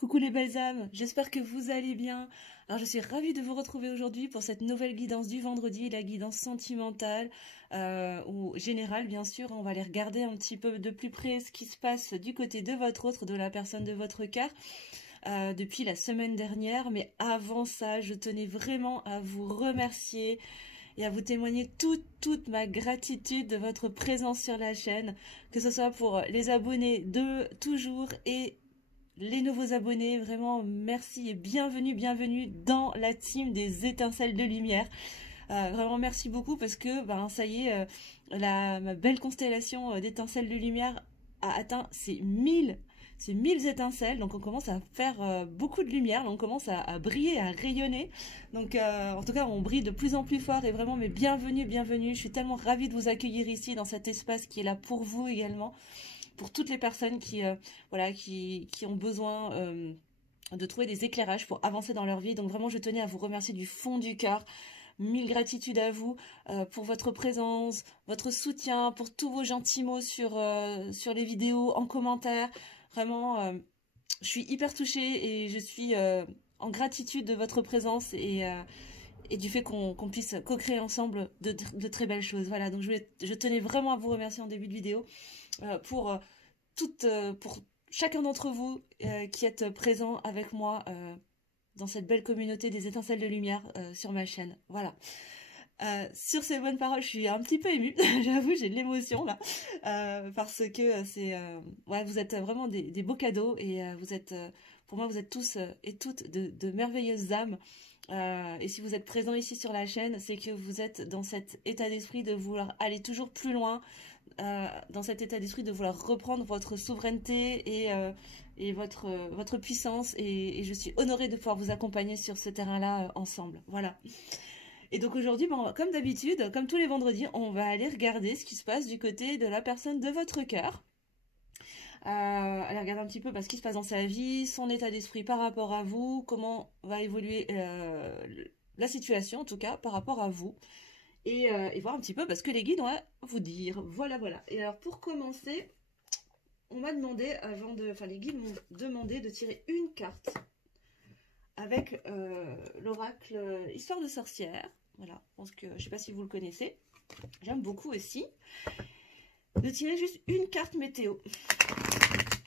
Coucou les belles âmes, j'espère que vous allez bien. Alors je suis ravie de vous retrouver aujourd'hui pour cette nouvelle guidance du vendredi, la guidance sentimentale ou générale bien sûr. On va aller regarder un petit peu de plus près ce qui se passe du côté de votre autre, de la personne de votre cœur depuis la semaine dernière. Mais avant ça, je tenais vraiment à vous remercier et à vous témoigner toute ma gratitude de votre présence sur la chaîne, que ce soit pour les abonnés de toujours et les nouveaux abonnés. Vraiment merci et bienvenue dans la team des étincelles de lumière. Vraiment merci beaucoup parce que ça y est, ma belle constellation d'étincelles de lumière a atteint ses 1000 étincelles, donc on commence à faire beaucoup de lumière, on commence à briller, à rayonner, donc en tout cas on brille de plus en plus fort et vraiment mais bienvenue, je suis tellement ravie de vous accueillir ici dans cet espace qui est là pour vous également, pour toutes les personnes qui ont besoin de trouver des éclairages pour avancer dans leur vie. Donc vraiment je tenais à vous remercier du fond du cœur. Mille gratitudes à vous pour votre présence, votre soutien, pour tous vos gentils mots sur les vidéos, en commentaire. Vraiment, je suis hyper touchée et je suis en gratitude de votre présence et du fait qu'on puisse co-créer ensemble de très belles choses. Voilà, donc je tenais vraiment à vous remercier en début de vidéo pour chacun d'entre vous qui êtes présents avec moi dans cette belle communauté des étincelles de lumière sur ma chaîne. Voilà. Sur ces bonnes paroles, je suis un petit peu émue, j'avoue, j'ai de l'émotion là, parce que vous êtes vraiment des beaux cadeaux et pour moi, vous êtes tous et toutes de merveilleuses âmes. Et si vous êtes présents ici sur la chaîne, c'est que vous êtes dans cet état d'esprit de vouloir aller toujours plus loin, dans cet état d'esprit de vouloir reprendre votre souveraineté et votre puissance, et je suis honorée de pouvoir vous accompagner sur ce terrain-là ensemble. Voilà. Et donc aujourd'hui, comme d'habitude, comme tous les vendredis, on va aller regarder ce qui se passe du côté de la personne de votre cœur. Aller regarder un petit peu ce qui se passe dans sa vie, son état d'esprit par rapport à vous, comment va évoluer la situation en tout cas par rapport à vous. Et voir un petit peu ce que les guides ont à vous dire. Voilà. Et alors pour commencer, on m'a demandé les guides m'ont demandé de tirer une carte avec l'oracle Histoire de sorcière. Voilà, je pense que je sais pas si vous le connaissez. J'aime beaucoup aussi. De tirer juste une carte météo.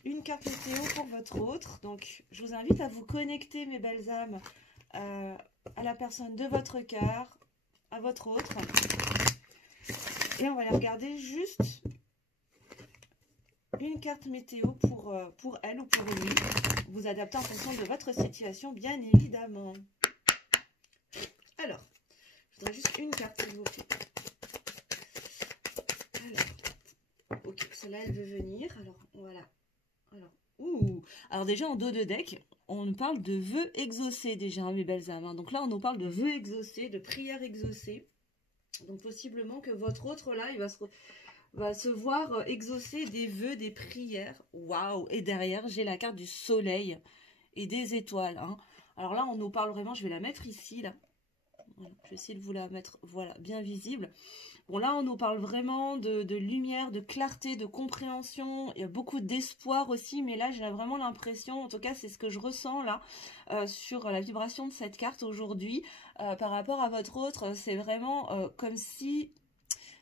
Une carte météo pour votre autre. Donc je vous invite à vous connecter, mes belles âmes, à la personne de votre cœur, à votre autre, et on va aller regarder juste une carte météo pour elle ou pour lui, vous adaptez en fonction de votre situation bien évidemment. Alors je voudrais juste une carte s'il vous plaît. Alors ok, celle-là elle veut venir, alors voilà. Alors déjà en dos de deck on nous parle de vœux exaucés déjà, mes belles âmes, hein. Donc là on nous parle de vœux exaucés, de prières exaucées. Donc possiblement que votre autre là il va se voir exaucer des vœux, des prières. Waouh. Et derrière j'ai la carte du soleil et des étoiles, hein. Alors là on nous parle vraiment, je vais la mettre ici là. Voilà, je vais essayer de vous la mettre, voilà, bien visible. Bon là on nous parle vraiment de lumière, de clarté, de compréhension, il y a beaucoup d'espoir aussi, mais là j'ai vraiment l'impression, en tout cas c'est ce que je ressens là, sur la vibration de cette carte aujourd'hui, par rapport à votre autre, c'est vraiment comme si...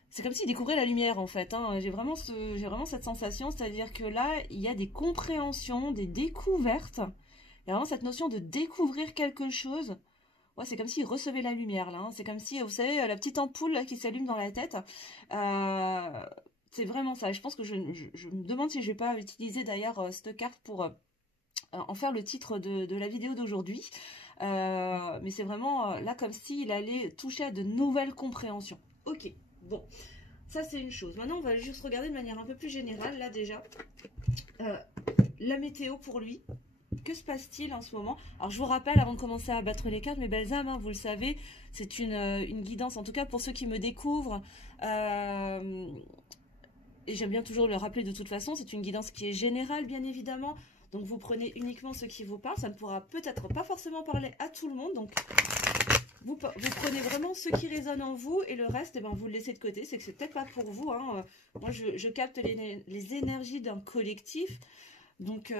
C'est comme s'il découvrait la lumière en fait, hein. J'ai vraiment cette sensation, c'est-à-dire que là il y a des compréhensions, des découvertes, il y a vraiment cette notion de découvrir quelque chose. Ouais, c'est comme s'il recevait la lumière là, hein. C'est comme si, vous savez, la petite ampoule là, qui s'allume dans la tête. C'est vraiment ça. Je pense que je me demande si je vais pas utiliser d'ailleurs cette carte pour en faire le titre de la vidéo d'aujourd'hui. Mais c'est vraiment là comme s'il allait toucher à de nouvelles compréhensions. Ok, bon, ça c'est une chose. Maintenant on va juste regarder de manière un peu plus générale là déjà. La météo pour lui. Que se passe-t-il en ce moment? Alors je vous rappelle avant de commencer à battre les cartes, mes belles âmes, hein, vous le savez, c'est une guidance, en tout cas pour ceux qui me découvrent, et j'aime bien toujours le rappeler de toute façon, c'est une guidance qui est générale bien évidemment, donc vous prenez uniquement ce qui vous parle, ça ne pourra peut-être pas forcément parler à tout le monde, donc vous prenez vraiment ce qui résonne en vous et le reste, vous le laissez de côté, c'est que c'est peut-être pas pour vous, hein. Moi je capte les énergies d'un collectif, donc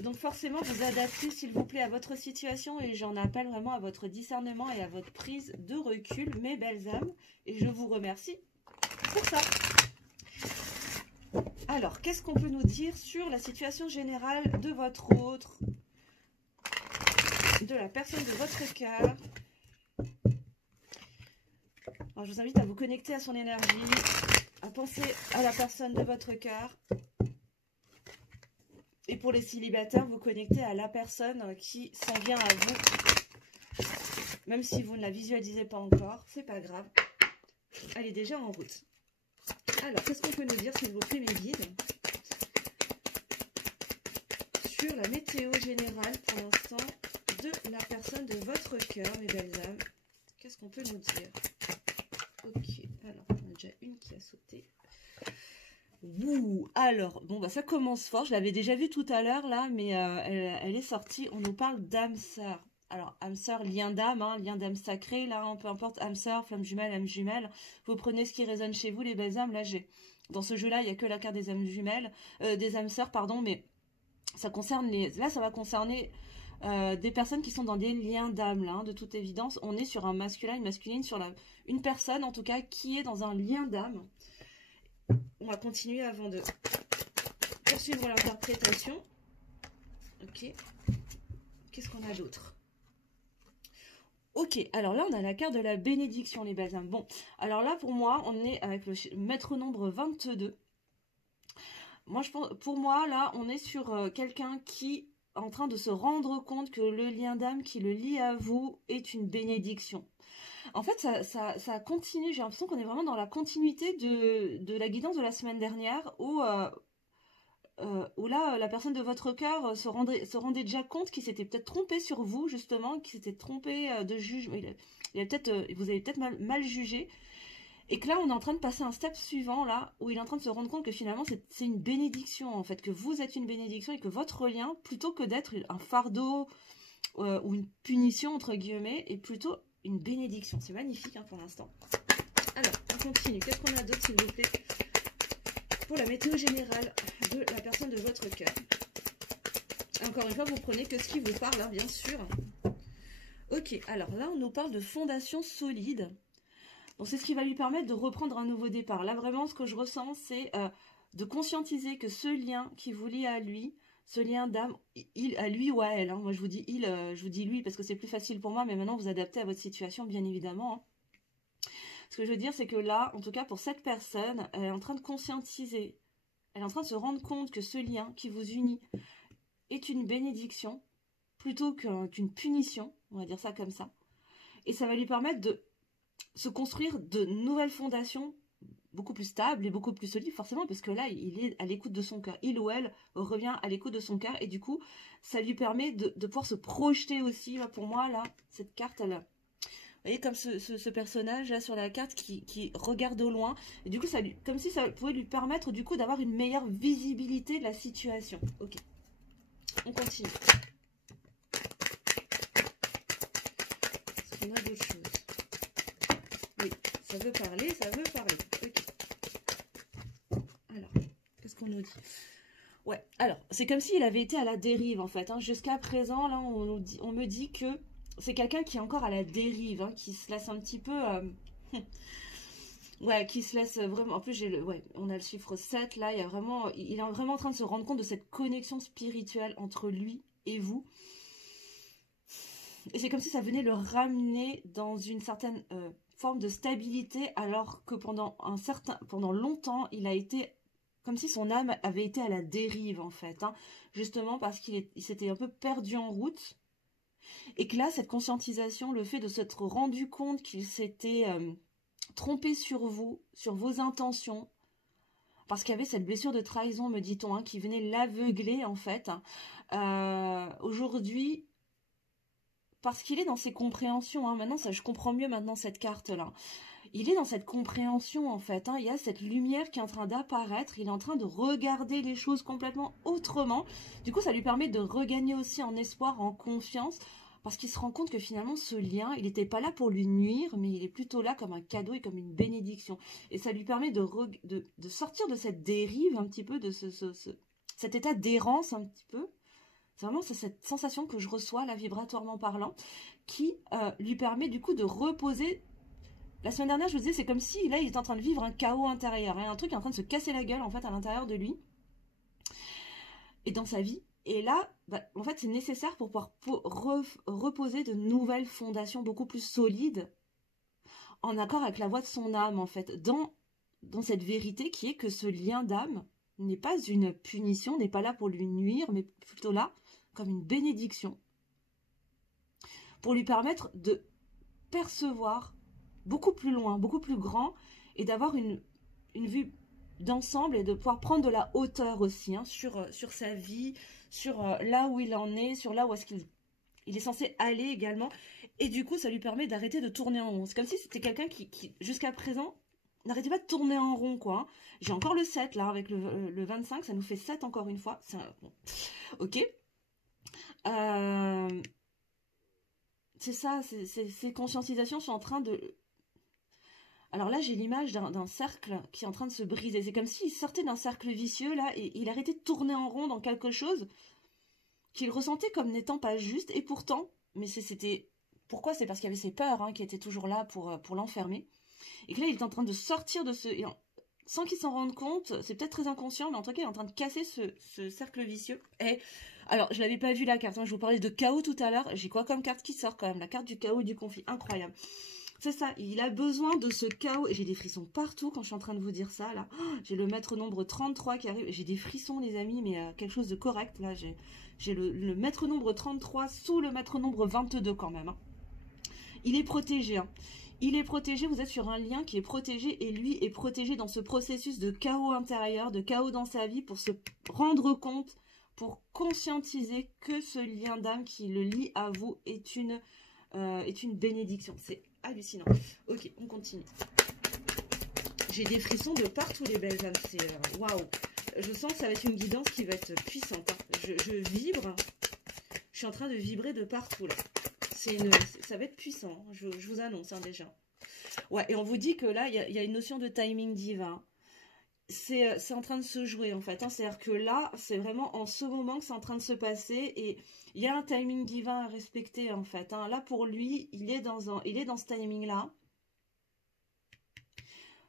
Donc forcément, vous adaptez, s'il vous plaît, à votre situation et j'en appelle vraiment à votre discernement et à votre prise de recul, mes belles âmes. Et je vous remercie pour ça. Alors, qu'est-ce qu'on peut nous dire sur la situation générale de votre autre, de la personne de votre cœur? Alors, je vous invite à vous connecter à son énergie, à penser à la personne de votre cœur. Et pour les célibataires, vous connectez à la personne qui s'en vient à vous. Même si vous ne la visualisez pas encore, c'est pas grave. Elle est déjà en route. Alors, qu'est-ce qu'on peut nous dire, s'il vous plaît, mes guides, sur la météo générale pour l'instant de la personne de votre cœur, mes belles âmes? Qu'est-ce qu'on peut nous dire? Ok, alors, on a déjà une qui a sauté. Ouh, alors, bon, bah ça commence fort. Je l'avais déjà vu tout à l'heure, là, mais elle est sortie. On nous parle d'âme sœur. Alors, âme sœur, lien d'âme, hein, lien d'âme sacré, là, hein, peu importe, âme sœur, flamme jumelle, âme jumelle. Vous prenez ce qui résonne chez vous, les belles âmes. Là, dans ce jeu-là, il n'y a que la carte des âmes jumelles, des âmes sœurs, pardon, mais ça concerne là, ça va concerner des personnes qui sont dans des liens d'âme, là, hein, de toute évidence. On est sur un masculin, une masculine, sur une personne, en tout cas, qui est dans un lien d'âme. On va continuer avant de poursuivre l'interprétation. Ok. Qu'est-ce qu'on a d'autre? Ok, alors là, on a la carte de la bénédiction, les belles âmes. Bon, alors là, pour moi, on est avec le maître nombre 22. Moi, pour moi, là, on est sur quelqu'un qui est en train de se rendre compte que le lien d'âme qui le lie à vous est une bénédiction. En fait, ça continue. J'ai l'impression qu'on est vraiment dans la continuité de la guidance de la semaine dernière où là, la personne de votre cœur se rendait déjà compte qu'il s'était peut-être trompé sur vous, justement, qu'il s'était trompé de jugement. Vous avez peut-être mal jugé. Et que là, on est en train de passer un step suivant, là, où il est en train de se rendre compte que finalement, c'est une bénédiction, en fait, que vous êtes une bénédiction et que votre lien, plutôt que d'être un fardeau ou une punition, entre guillemets, est plutôt une bénédiction. C'est magnifique, hein, pour l'instant. Alors, on continue. Qu'est-ce qu'on a d'autre, s'il vous plaît, pour la météo générale de la personne de votre cœur? Encore une fois, vous prenez que ce qui vous parle, hein, bien sûr. Ok, alors là, on nous parle de fondation solide. Donc, c'est ce qui va lui permettre de reprendre un nouveau départ. Là, vraiment, ce que je ressens, c'est de conscientiser que ce lien qui vous lie à lui, ce lien d'âme, à lui ou à elle, hein. Moi, je vous dis je vous dis lui parce que c'est plus facile pour moi, mais maintenant, vous adaptez à votre situation, bien évidemment, hein. Ce que je veux dire, c'est que là, en tout cas, pour cette personne, elle est en train de conscientiser, elle est en train de se rendre compte que ce lien qui vous unit est une bénédiction, plutôt qu'une punition, on va dire ça comme ça. Et ça va lui permettre de se construire de nouvelles fondations beaucoup plus stables et beaucoup plus solides, forcément, parce que là, il est à l'écoute de son cœur. Il ou elle revient à l'écoute de son cœur, et du coup, ça lui permet de pouvoir se projeter aussi. Là, pour moi, là, cette carte, elle, vous voyez, comme ce personnage, là, sur la carte, qui regarde au loin, et du coup, comme si ça pouvait lui permettre, du coup, d'avoir une meilleure visibilité de la situation. Ok, on continue. Est-ce qu'on a d'autres choses? Oui, ça veut parler, ça veut parler. Ok. Alors, qu'est-ce qu'on nous dit? Ouais, alors, c'est comme s'il avait été à la dérive, en fait, hein. Jusqu'à présent, là, on me dit que c'est quelqu'un qui est encore à la dérive, hein, qui se laisse un petit peu... ouais, qui se laisse vraiment... En plus, on a le chiffre 7, là, il est vraiment en train de se rendre compte de cette connexion spirituelle entre lui et vous. Et c'est comme si ça venait le ramener dans une certaine forme de stabilité, alors que pendant longtemps, il a été comme si son âme avait été à la dérive, en fait, hein, justement parce qu'il s'était un peu perdu en route, et que là, cette conscientisation, le fait de s'être rendu compte qu'il s'était trompé sur vous, sur vos intentions, parce qu'il y avait cette blessure de trahison, me dit-on, hein, qui venait l'aveugler, en fait, aujourd'hui, parce qu'il est dans ses compréhensions, hein, maintenant, je comprends mieux maintenant cette carte-là. Il est dans cette compréhension, en fait, hein. Il y a cette lumière qui est en train d'apparaître. Il est en train de regarder les choses complètement autrement. Du coup, ça lui permet de regagner aussi en espoir, en confiance, parce qu'il se rend compte que finalement, ce lien, il n'était pas là pour lui nuire, mais il est plutôt là comme un cadeau et comme une bénédiction. Et ça lui permet de sortir de cette dérive un petit peu, de cet état d'errance un petit peu. C'est vraiment cette sensation que je reçois, là, vibratoirement parlant, qui lui permet du coup de reposer. La semaine dernière, je vous disais, c'est comme si, là, il est en train de vivre un chaos intérieur, hein, un truc qui est en train de se casser la gueule, en fait, à l'intérieur de lui, et dans sa vie. Et là, bah, en fait, c'est nécessaire pour pouvoir reposer de nouvelles fondations beaucoup plus solides, en accord avec la voix de son âme, en fait, dans cette vérité qui est que ce lien d'âme n'est pas une punition, n'est pas là pour lui nuire, mais plutôt là comme une bénédiction, pour lui permettre de percevoir beaucoup plus loin, beaucoup plus grand, et d'avoir une vue d'ensemble et de pouvoir prendre de la hauteur aussi, hein, sur sa vie, sur là où il en est, sur là où est-ce qu'il est censé aller également. Et du coup, ça lui permet d'arrêter de tourner en rond. C'est comme si c'était quelqu'un qui jusqu'à présent, n'arrêtez pas de tourner en rond, quoi. Hein. J'ai encore le 7, là, avec le 25, ça nous fait 7 encore une fois. Bon. Ok. C'est ça, ces conscientisations sont en train de... Alors là, j'ai l'image d'un cercle qui est en train de se briser. C'est comme s'il sortait d'un cercle vicieux, là, et il arrêtait de tourner en rond dans quelque chose qu'il ressentait comme n'étant pas juste. Et pourtant, mais c'était... Pourquoi? C'est parce qu'il y avait ses peurs, hein, qui étaient toujours là pour l'enfermer. Et que là, il est en train de sortir de ce... Sans qu'il s'en rende compte, c'est peut-être très inconscient, mais en tout cas, il est en train de casser ce cercle vicieux. Et alors, je l'avais pas vu la carte, hein, je vous parlais de chaos tout à l'heure. J'ai quoi comme carte qui sort quand même? La carte du chaos et du conflit, incroyable. C'est ça, il a besoin de ce chaos. Et j'ai des frissons partout quand je suis en train de vous dire ça, là. Oh, j'ai le maître nombre 33 qui arrive. J'ai des frissons, les amis, mais quelque chose de correct. Là, j'ai le maître nombre 33 sous le maître nombre 22 quand même. Hein. Il est protégé, hein. Il est protégé, vous êtes sur un lien qui est protégé et lui est protégé dans ce processus de chaos intérieur, de chaos dans sa vie pour se rendre compte, pour conscientiser que ce lien d'âme qui le lie à vous est une bénédiction. C'est hallucinant. Ok, on continue. J'ai des frissons de partout, les belles âmes. C'est waouh. Je sens que ça va être une guidance qui va être puissante. Hein. Je vibre. Je suis en train de vibrer de partout, là. Ça va être puissant, je vous annonce, hein, déjà. Ouais, et on vous dit que là, il y a une notion de timing divin. C'est en train de se jouer, en fait. Hein. C'est-à-dire que là, c'est vraiment en ce moment que c'est en train de se passer. Et il y a un timing divin à respecter, en fait. Hein. Là, pour lui, il est dans ce timing-là.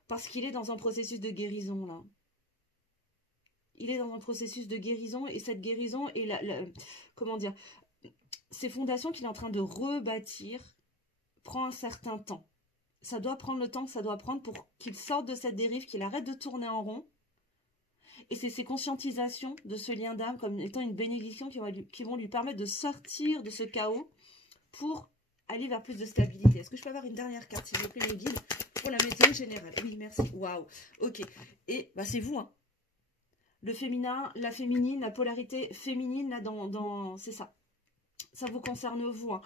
Parce qu'il est dans un processus de guérison, là. Il est dans un processus de guérison. Et cette guérison est comment dire, ces fondations qu'il est en train de rebâtir prend un certain temps. Ça doit prendre le temps que ça doit prendre pour qu'il sorte de cette dérive, qu'il arrête de tourner en rond. Et c'est ces conscientisations de ce lien d'âme comme étant une bénédiction qui vont lui permettre de sortir de ce chaos pour aller vers plus de stabilité. Est-ce que je peux avoir une dernière carte, s'il vous plaît, mes guides, pour la météo générale? Oui, merci. Waouh. Ok. Et bah, c'est vous, hein. Le féminin, la féminine, la polarité féminine, là, c'est ça. Ça vous concerne vous. Hein.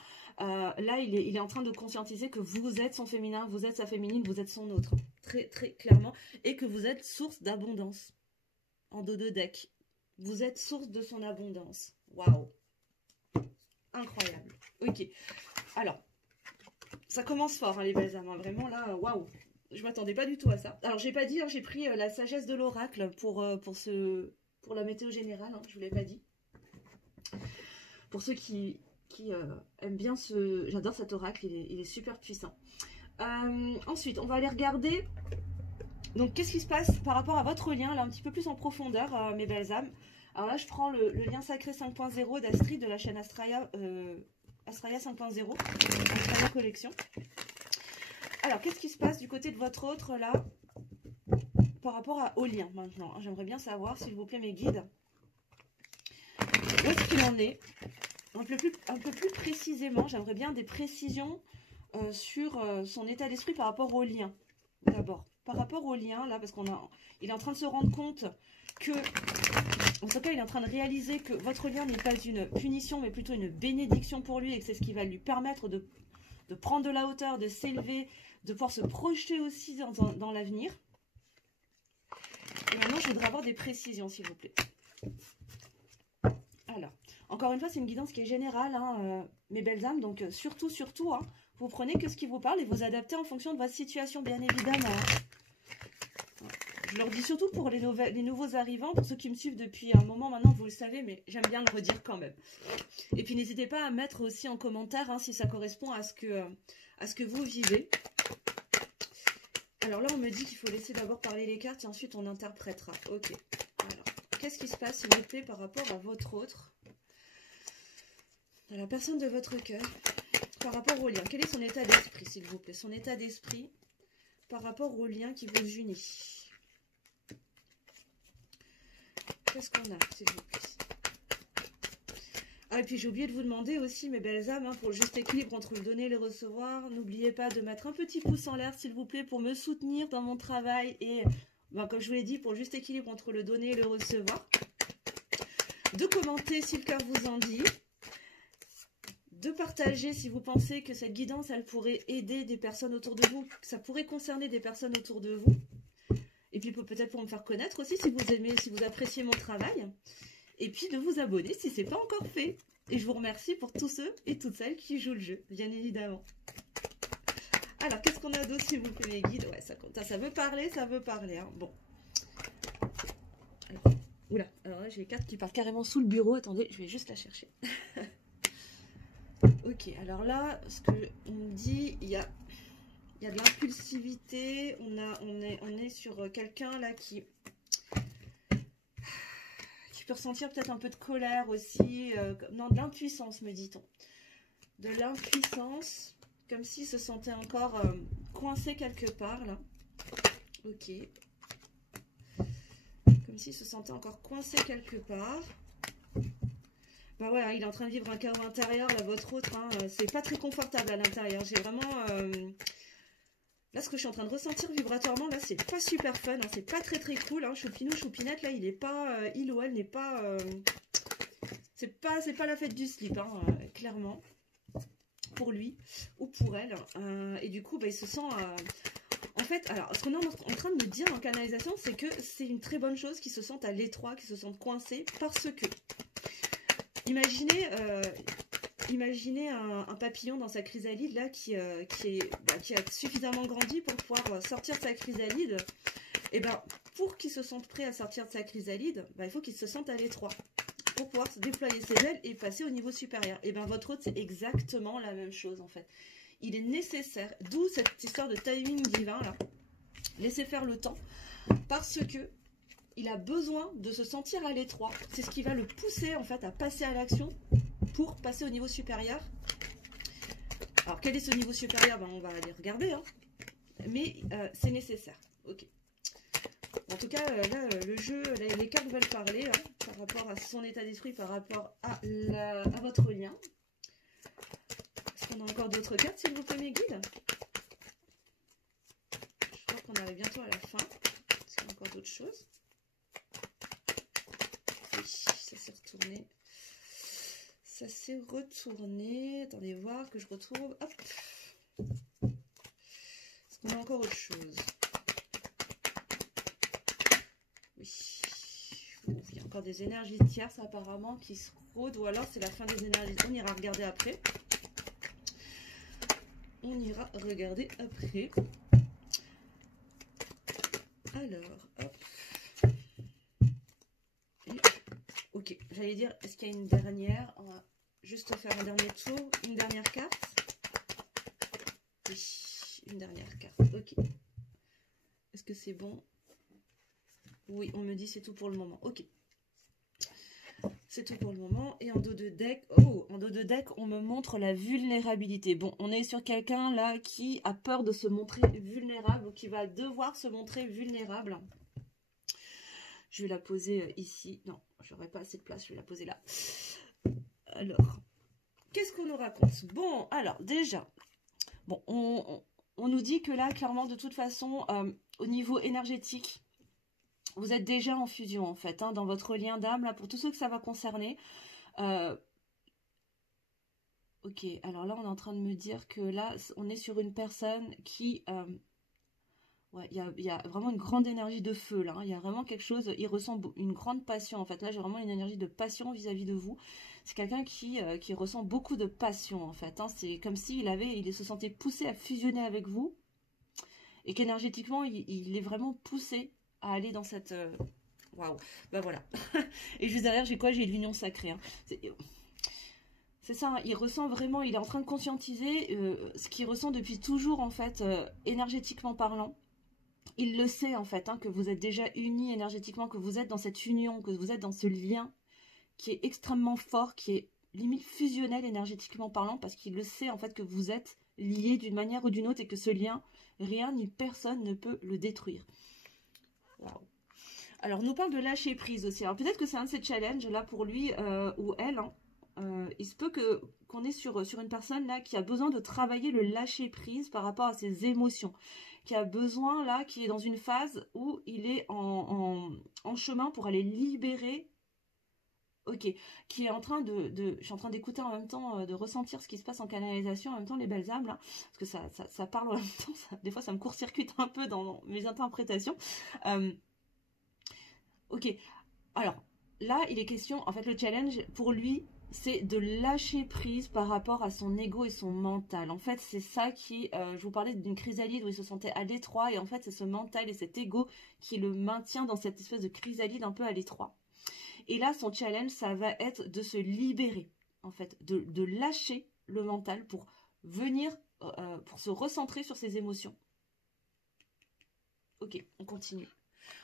Là, il est en train de conscientiser que vous êtes son féminin, vous êtes sa féminine, vous êtes son autre. Très, très clairement. Et que vous êtes source d'abondance. En dos de deck. Vous êtes source de son abondance. Waouh. Incroyable. Ok. Alors, ça commence fort, hein, les belles âmes. Hein. Vraiment, là, waouh. Je m'attendais pas du tout à ça. Alors, j'ai pas dit, hein, j'ai pris la sagesse de l'oracle pour la météo générale. Hein, je vous l'ai pas dit. Pour ceux qui aiment bien j'adore cet oracle, il est super puissant. Ensuite, on va aller regarder. Donc, qu'est-ce qui se passe par rapport à votre lien, là, un petit peu plus en profondeur, mes belles âmes. Alors là, je prends le lien sacré 5.0 d'Astrid de la chaîne Astraya 5.0, Astraya Collection. Alors, qu'est-ce qui se passe du côté de votre autre, là, par rapport au lien, maintenant? J'aimerais bien savoir, s'il vous plaît, mes guides, où est-ce qu'il en est? Un peu plus précisément, j'aimerais bien des précisions sur son état d'esprit par rapport au lien. D'abord, par rapport au lien, là, parce il est en train de se rendre compte que, en tout cas, il est en train de réaliser que votre lien n'est pas une punition, mais plutôt une bénédiction pour lui, et que c'est ce qui va lui permettre de prendre de la hauteur, de s'élever, de pouvoir se projeter aussi dans l'avenir. Et maintenant, je voudrais avoir des précisions, s'il vous plaît. Alors, encore une fois, c'est une guidance qui est générale, hein, mes belles âmes. Donc, surtout, hein, vous prenez que ce qui vous parle et vous adaptez en fonction de votre situation, bien évidemment. Hein. je leur dis surtout pour les nouveaux arrivants, pour ceux qui me suivent depuis un moment maintenant, vous le savez, mais j'aime bien le redire quand même. Et puis n'hésitez pas à mettre aussi en commentaire hein, si ça correspond à ce que vous vivez. Alors là, on me dit qu'il faut laisser d'abord parler les cartes et ensuite on interprétera. Ok. Alors, qu'est-ce qui se passe, s'il vous plaît, par rapport à votre autre, à la personne de votre cœur, par rapport au lien? Quel est son état d'esprit, s'il vous plaît? Son état d'esprit par rapport au lien qui vous unit. Qu'est-ce qu'on a, s'il vous plaît? Ah, et puis j'ai oublié de vous demander aussi, mes belles âmes, hein, pour le juste équilibre entre le donner et le recevoir, n'oubliez pas de mettre un petit pouce en l'air, s'il vous plaît, pour me soutenir dans mon travail et, ben, comme je vous l'ai dit, pour le juste équilibre entre le donner et le recevoir. De commenter si le cœur vous en dit. De partager si vous pensez que cette guidance, elle pourrait aider des personnes autour de vous, que ça pourrait concerner des personnes autour de vous. Et puis peut-être pour me faire connaître aussi, si vous aimez, si vous appréciez mon travail. Et puis de vous abonner si ce n'est pas encore fait. Et je vous remercie pour tous ceux et toutes celles qui jouent le jeu, bien évidemment. Alors, qu'est-ce qu'on a d'autre, s'il vous plaît, mes guides? Ouais, ça compte. Ça veut parler, ça veut parler. Hein. Bon. Alors, oula, alors là, j'ai les cartes qui partent carrément sous le bureau. Attendez, je vais juste la chercher. Ok, alors là, ce qu'on me dit, il y a de l'impulsivité. On est sur quelqu'un là qui peut ressentir peut-être un peu de colère aussi. Non, de l'impuissance, me dit-on. De l'impuissance, comme s'il se sentait encore coincé quelque part, là. Ok. Comme s'il se sentait encore coincé quelque part. Bah ouais, il est en train de vivre un chaos intérieur, là, votre autre. Hein, c'est pas très confortable à l'intérieur. J'ai vraiment... Là, ce que je suis en train de ressentir vibratoirement, là, c'est pas super fun. Hein, c'est pas très très cool. Hein, Choupinou, Choupinette, là, il est pas... il ou elle n'est pas... c'est pas la fête du slip, hein, clairement. Pour lui ou pour elle. Et du coup, bah, il se sent... En fait, alors, ce qu'on est en train de me dire en canalisation, c'est que c'est une très bonne chose qu'ils se sentent à l'étroit, qu'ils se sentent coincés, parce que... Imaginez un papillon dans sa chrysalide là qui a suffisamment grandi pour pouvoir sortir de sa chrysalide. Et ben pour qu'il se sente prêt à sortir de sa chrysalide, il faut qu'il se sente à l'étroit pour pouvoir se déployer ses ailes et passer au niveau supérieur. Et ben votre hôte, c'est exactement la même chose en fait. Il est nécessaire, d'où cette histoire de timing divin là. Laissez faire le temps parce que il a besoin de se sentir à l'étroit. C'est ce qui va le pousser en fait à passer à l'action pour passer au niveau supérieur. Alors quel est ce niveau supérieur? On va aller regarder. Hein. Mais c'est nécessaire. Ok. En tout cas, là, le jeu, les cartes veulent parler hein, par rapport à son état d'esprit, par rapport à votre lien. Est-ce qu'on a encore d'autres cartes, s'il vous plaît, mes guides? Je crois qu'on arrive bientôt à la fin. Est-ce qu'il y a encore d'autres choses? Oui, ça s'est retourné. Ça s'est retourné. Attendez voir que je retrouve. Hop. Est-ce qu'on a encore autre chose? Oui. Il y a encore des énergies tierces apparemment qui se rôdent. Ou alors c'est la fin des énergies. On ira regarder après. On ira regarder après. Alors, hop. Ok, j'allais dire, est-ce qu'il y a une dernière? On va juste faire un dernier tour. Une dernière carte. Oui, une dernière carte. Ok. Est-ce que c'est bon? Oui, on me dit c'est tout pour le moment. Ok. C'est tout pour le moment. Et en dos de deck, on me montre la vulnérabilité. Bon, on est sur quelqu'un là qui a peur de se montrer vulnérable ou qui va devoir se montrer vulnérable. Je vais la poser ici. Non, j'aurais pas assez de place, je vais la poser là. Alors, qu'est-ce qu'on nous raconte? Bon, alors déjà, bon, on nous dit que là, clairement, de toute façon, au niveau énergétique, vous êtes déjà en fusion, en fait, hein, dans votre lien d'âme, là, pour tous ceux que ça va concerner. Ok, alors là, on est en train de me dire que là, on est sur une personne qui... ouais, il y a vraiment une grande énergie de feu, là. Hein. Il y a vraiment quelque chose, il ressent une grande passion, en fait. Là, j'ai vraiment une énergie de passion vis-à-vis de vous. C'est quelqu'un qui ressent beaucoup de passion, en fait. Hein. C'est comme s'il il se sentait poussé à fusionner avec vous. Et qu'énergétiquement, il est vraiment poussé à aller dans cette... Waouh, bah voilà. Et juste derrière, j'ai quoi? J'ai l'union sacrée. Hein. C'est ça, hein. Il ressent vraiment, il est en train de conscientiser ce qu'il ressent depuis toujours, en fait, énergétiquement parlant. Il le sait, en fait, hein, que vous êtes déjà unis énergétiquement, que vous êtes dans cette union, que vous êtes dans ce lien qui est extrêmement fort, qui est limite fusionnel énergétiquement parlant, parce qu'il le sait, en fait, que vous êtes liés d'une manière ou d'une autre et que ce lien, rien ni personne ne peut le détruire. Waouh. Alors, on nous parle de lâcher prise aussi. Alors, peut-être que c'est un de ces challenges, là, pour lui ou elle. Hein. Il se peut qu'on est sur une personne, là, qui a besoin de travailler le lâcher prise par rapport à ses émotions. Qui a besoin, là, qui est dans une phase où il est en chemin pour aller libérer. Ok. Qui est en train je suis en train d'écouter en même temps, de ressentir ce qui se passe en canalisation, en même temps les belles âmes, là. Parce que ça parle en même temps. Des fois, ça me court-circuite un peu dans mes interprétations. Ok, alors là, il est question, en fait, le challenge pour lui, c'est de lâcher prise par rapport à son ego et son mental. En fait, c'est ça qui, je vous parlais d'une chrysalide où il se sentait à l'étroit, et en fait, c'est ce mental et cet ego qui le maintient dans cette espèce de chrysalide un peu à l'étroit. Et là, son challenge, ça va être de se libérer, en fait, de lâcher le mental pour venir, pour se recentrer sur ses émotions. Ok, on continue.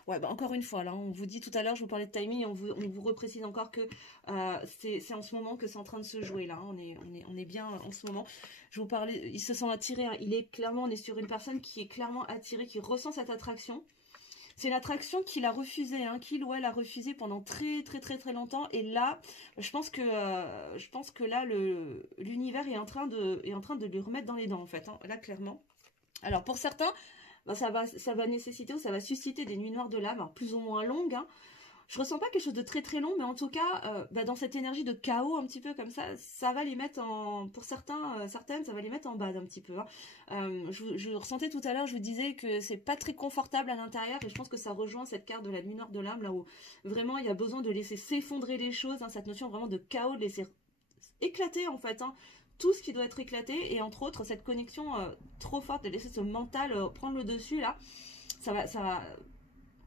Ouais, bah encore une fois, là, on vous dit tout à l'heure, je vous parlais de timing, on vous reprécise encore que c'est en ce moment que c'est en train de se jouer, là. Hein. On est bien en ce moment. Je vous parlais, il se sent attiré. Hein. On est sur une personne qui est clairement attirée, qui ressent cette attraction. C'est une attraction qu'il a refusée, hein, qu'il ou elle a refusé pendant très très très très longtemps. Et là, je pense que là, l'univers est en train de lui remettre dans les dents, en fait. Hein. Là, clairement. Alors, pour certains, ben, ça va nécessiter ou ça va susciter des nuits noires de l'âme, plus ou moins longues. Hein. Je ressens pas quelque chose de très très long, mais en tout cas, dans cette énergie de chaos un petit peu comme ça va les mettre pour certaines, ça va les mettre en bas un petit peu. Hein. Je ressentais tout à l'heure, je vous disais que c'est pas très confortable à l'intérieur, et je pense que ça rejoint cette carte de la nuit noire de l'âme, là où vraiment il y a besoin de laisser s'effondrer les choses, hein, cette notion vraiment de chaos, de laisser éclater en fait. Hein, tout ce qui doit être éclaté, et entre autres cette connexion trop forte, de laisser ce mental prendre le dessus là, ça va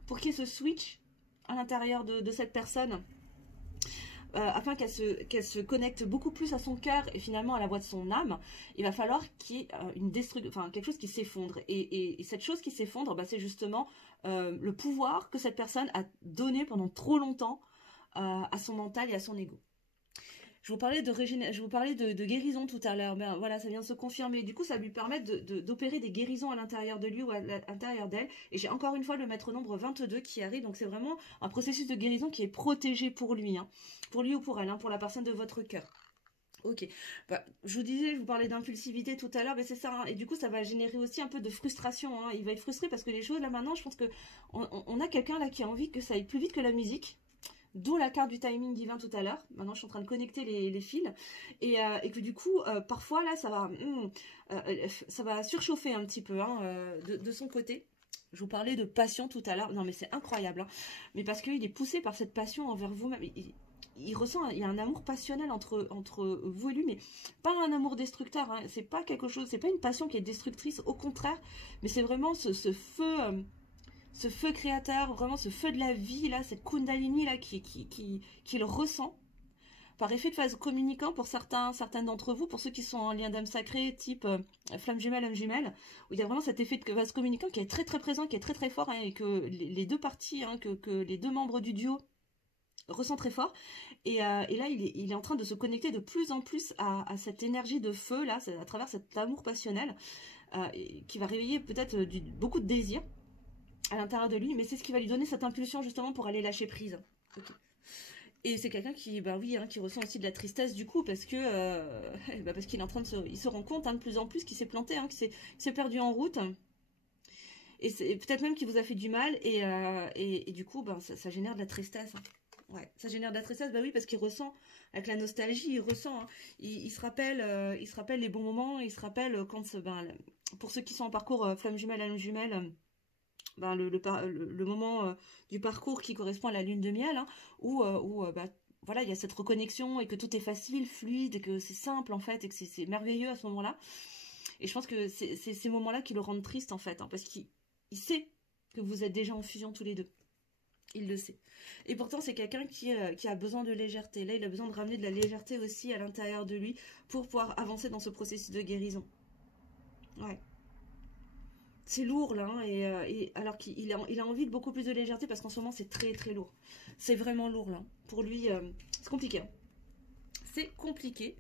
pour qu'il y ait ce switch à l'intérieur de cette personne, afin qu'elle se connecte beaucoup plus à son cœur et finalement à la voix de son âme, il va falloir qu'il y ait quelque chose qui s'effondre, et cette chose qui s'effondre, bah, c'est justement le pouvoir que cette personne a donné pendant trop longtemps à son mental et à son ego. Je vous parlais de guérison tout à l'heure. Ben voilà, ça vient de se confirmer. Du coup, ça lui permet d'opérer des guérisons à l'intérieur de lui ou à l'intérieur d'elle. Et j'ai encore une fois le maître nombre 22 qui arrive. Donc c'est vraiment un processus de guérison qui est protégé pour lui. Hein. Pour lui ou pour elle, hein, pour la personne de votre cœur. Ok, bah, je vous parlais d'impulsivité tout à l'heure, mais c'est ça, hein. Et du coup ça va générer aussi un peu de frustration, hein. Il va être frustré parce que les choses là maintenant, je pense que on a quelqu'un là qui a envie que ça aille plus vite que la musique. D'où la carte du timing divin tout à l'heure. Maintenant, je suis en train de connecter les fils. Et que du coup, parfois, là, ça va surchauffer un petit peu hein, de son côté. Je vous parlais de passion tout à l'heure. Non, mais c'est incroyable. Hein. Mais parce qu'il est poussé par cette passion envers vous-même. Il ressent, il y a un amour passionnel entre vous et lui, mais pas un amour destructeur. Hein. C'est pas quelque chose, c'est pas une passion qui est destructrice, au contraire. Mais c'est vraiment ce feu... ce feu créateur, vraiment ce feu de la vie, là, cette kundalini là, qu'il ressent, par effet de phase communicant pour certains d'entre vous, pour ceux qui sont en lien d'âme sacrée, type flamme jumelle, âme jumelle, où il y a vraiment cet effet de phase communicant qui est très très présent, qui est très très fort, hein, et que les deux parties, hein, que les deux membres du duo ressentent très fort. Et là, il est en train de se connecter de plus en plus à cette énergie de feu, là, à travers cet amour passionnel, qui va réveiller peut-être beaucoup de désirs à l'intérieur de lui, mais c'est ce qui va lui donner cette impulsion justement pour aller lâcher prise. Okay. Et c'est quelqu'un qui, bah oui, hein, qui ressent aussi de la tristesse du coup, parce que parce qu'il est en train il se rend compte hein, de plus en plus qu'il s'est planté, hein, qu'il s'est perdu en route, et peut-être même qu'il vous a fait du mal, et du coup, ben ça génère de la tristesse. Hein. Ouais, ça génère de la tristesse, bah oui, parce qu'il ressent, avec la nostalgie, il ressent, hein, il se rappelle les bons moments, il se rappelle quand, pour ceux qui sont en parcours flamme jumelle, âme jumelle. Ben, le moment du parcours qui correspond à la lune de miel, hein, où voilà, il y a cette reconnexion et que tout est facile, fluide, et que c'est simple en fait, et que c'est merveilleux à ce moment-là. Et je pense que c'est ces moments-là qui le rendent triste en fait, hein, parce qu'il sait que vous êtes déjà en fusion tous les deux. Il le sait. Et pourtant, c'est quelqu'un qui a besoin de légèreté. Là, il a besoin de ramener de la légèreté aussi à l'intérieur de lui pour pouvoir avancer dans ce processus de guérison. Ouais. C'est lourd, là, hein, et alors qu'il a envie de beaucoup plus de légèreté parce qu'en ce moment, c'est très, très lourd. C'est vraiment lourd, là. Pour lui, c'est compliqué. Hein. C'est compliqué,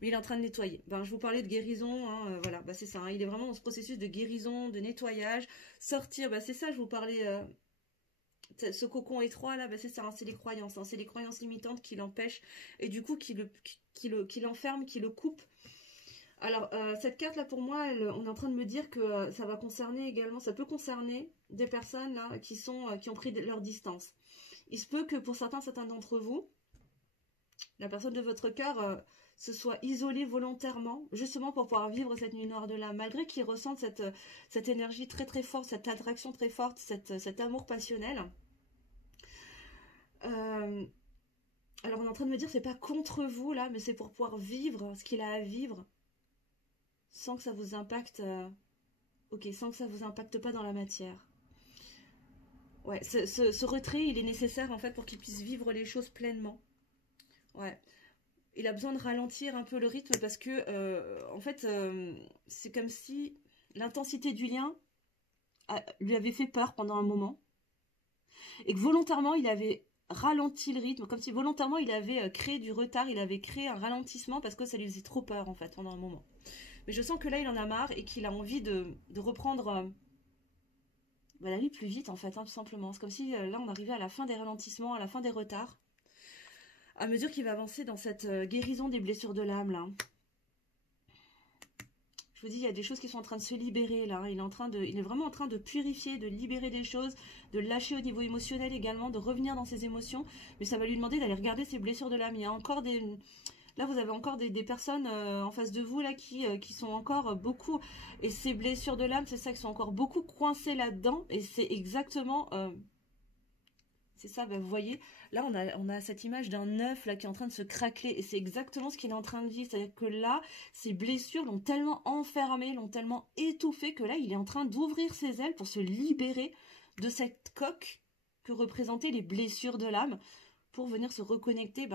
mais il est en train de nettoyer. Ben, je vous parlais de guérison, hein, voilà, bah, c'est ça. Hein, il est vraiment dans ce processus de guérison, de nettoyage. Sortir, bah, c'est ça, je vous parlais... ce cocon étroit là, ben c'est ça, hein, c'est les croyances, hein, c'est les croyances limitantes qui l'empêchent et du coup qui l'enferment, qui le coupent. Alors cette carte là pour moi, on est en train de me dire que ça va concerner également, ça peut concerner des personnes là qui ont pris leur distance. Il se peut que pour certains d'entre vous, la personne de votre cœur se soit isolée volontairement, justement pour pouvoir vivre cette nuit noire de l'âme, malgré qu'ils ressentent cette énergie très très forte, cette attraction très forte, cet amour passionnel. Alors on est en train de me dire c'est pas contre vous là, mais c'est pour pouvoir vivre ce qu'il a à vivre sans que ça vous impacte. Ok, sans que ça vous impacte pas dans la matière. Ouais, ce retrait il est nécessaire en fait pour qu'il puisse vivre les choses pleinement. Ouais. Il a besoin de ralentir un peu le rythme parce que en fait c'est comme si l'intensité du lien lui avait fait peur pendant un moment et que volontairement il avait ralenti le rythme, comme si volontairement il avait créé du retard, il avait créé un ralentissement parce que ça lui faisait trop peur en fait pendant un moment. Mais je sens que là il en a marre et qu'il a envie de reprendre la vie plus vite en fait, hein, tout simplement. C'est comme si là on arrivait à la fin des ralentissements, à la fin des retards, à mesure qu'il va avancer dans cette guérison des blessures de l'âme là. Je vous dis, il y a des choses qui sont en train de se libérer là. Il est vraiment en train de purifier, de libérer des choses, de lâcher au niveau émotionnel également, de revenir dans ses émotions. Mais ça va lui demander d'aller regarder ses blessures de l'âme. Il y a encore là, vous avez encore des personnes en face de vous là qui sont encore beaucoup. Et ces blessures de l'âme, c'est ça, qui sont encore beaucoup coincées là-dedans. Et c'est exactement... c'est ça, ben, vous voyez, là on a cette image d'un œuf là qui est en train de se craqueler et c'est exactement ce qu'il est en train de vivre. C'est-à-dire que là, ces blessures l'ont tellement enfermé, l'ont tellement étouffé que là il est en train d'ouvrir ses ailes pour se libérer de cette coque que représentaient les blessures de l'âme pour venir se reconnecter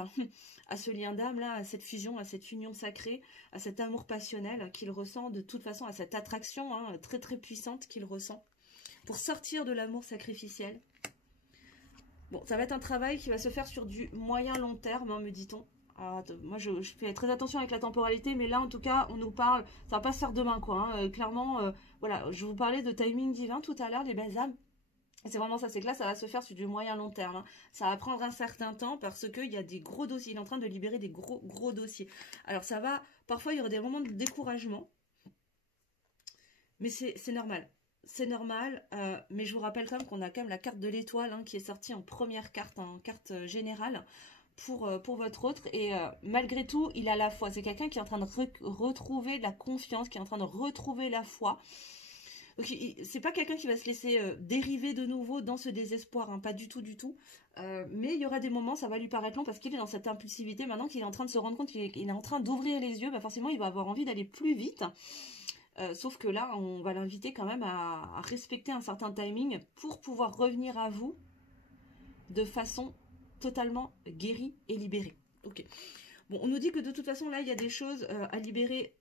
à ce lien d'âme là, à cette fusion, à cette union sacrée, à cet amour passionnel qu'il ressent de toute façon, à cette attraction très très puissante qu'il ressent pour sortir de l'amour sacrificiel. Bon, ça va être un travail qui va se faire sur du moyen-long terme, hein, me dit-on. Alors, moi, je fais très attention avec la temporalité, mais là, en tout cas, on nous parle... Ça va pas se faire demain, quoi. Hein. Clairement, voilà, je vous parlais de timing divin tout à l'heure, les belles âmes. Et c'est vraiment ça, c'est que là, ça va se faire sur du moyen-long terme. Hein. Ça va prendre un certain temps parce qu'il y a des gros dossiers. Il est en train de libérer des gros dossiers. Alors, ça va... Parfois, il y aura des moments de découragement. Mais c'est normal. C'est normal, mais je vous rappelle quand même qu'on a quand même la carte de l'étoile hein, qui est sortie en première carte, en carte générale pour votre autre. Et malgré tout, il a la foi. C'est quelqu'un qui est en train de retrouver de la confiance, qui est en train de retrouver la foi. Donc, c'est pas quelqu'un qui va se laisser dériver de nouveau dans ce désespoir, hein, pas du tout, du tout. Mais il y aura des moments, ça va lui paraître long parce qu'il est dans cette impulsivité. Maintenant qu'il est en train de se rendre compte qu'il est en train d'ouvrir les yeux, forcément, il va avoir envie d'aller plus vite. Sauf que là, on va l'inviter quand même à respecter un certain timing pour pouvoir revenir à vous de façon totalement guérie et libérée. Ok. Bon, on nous dit que de toute façon, là, il y a des choses à libérer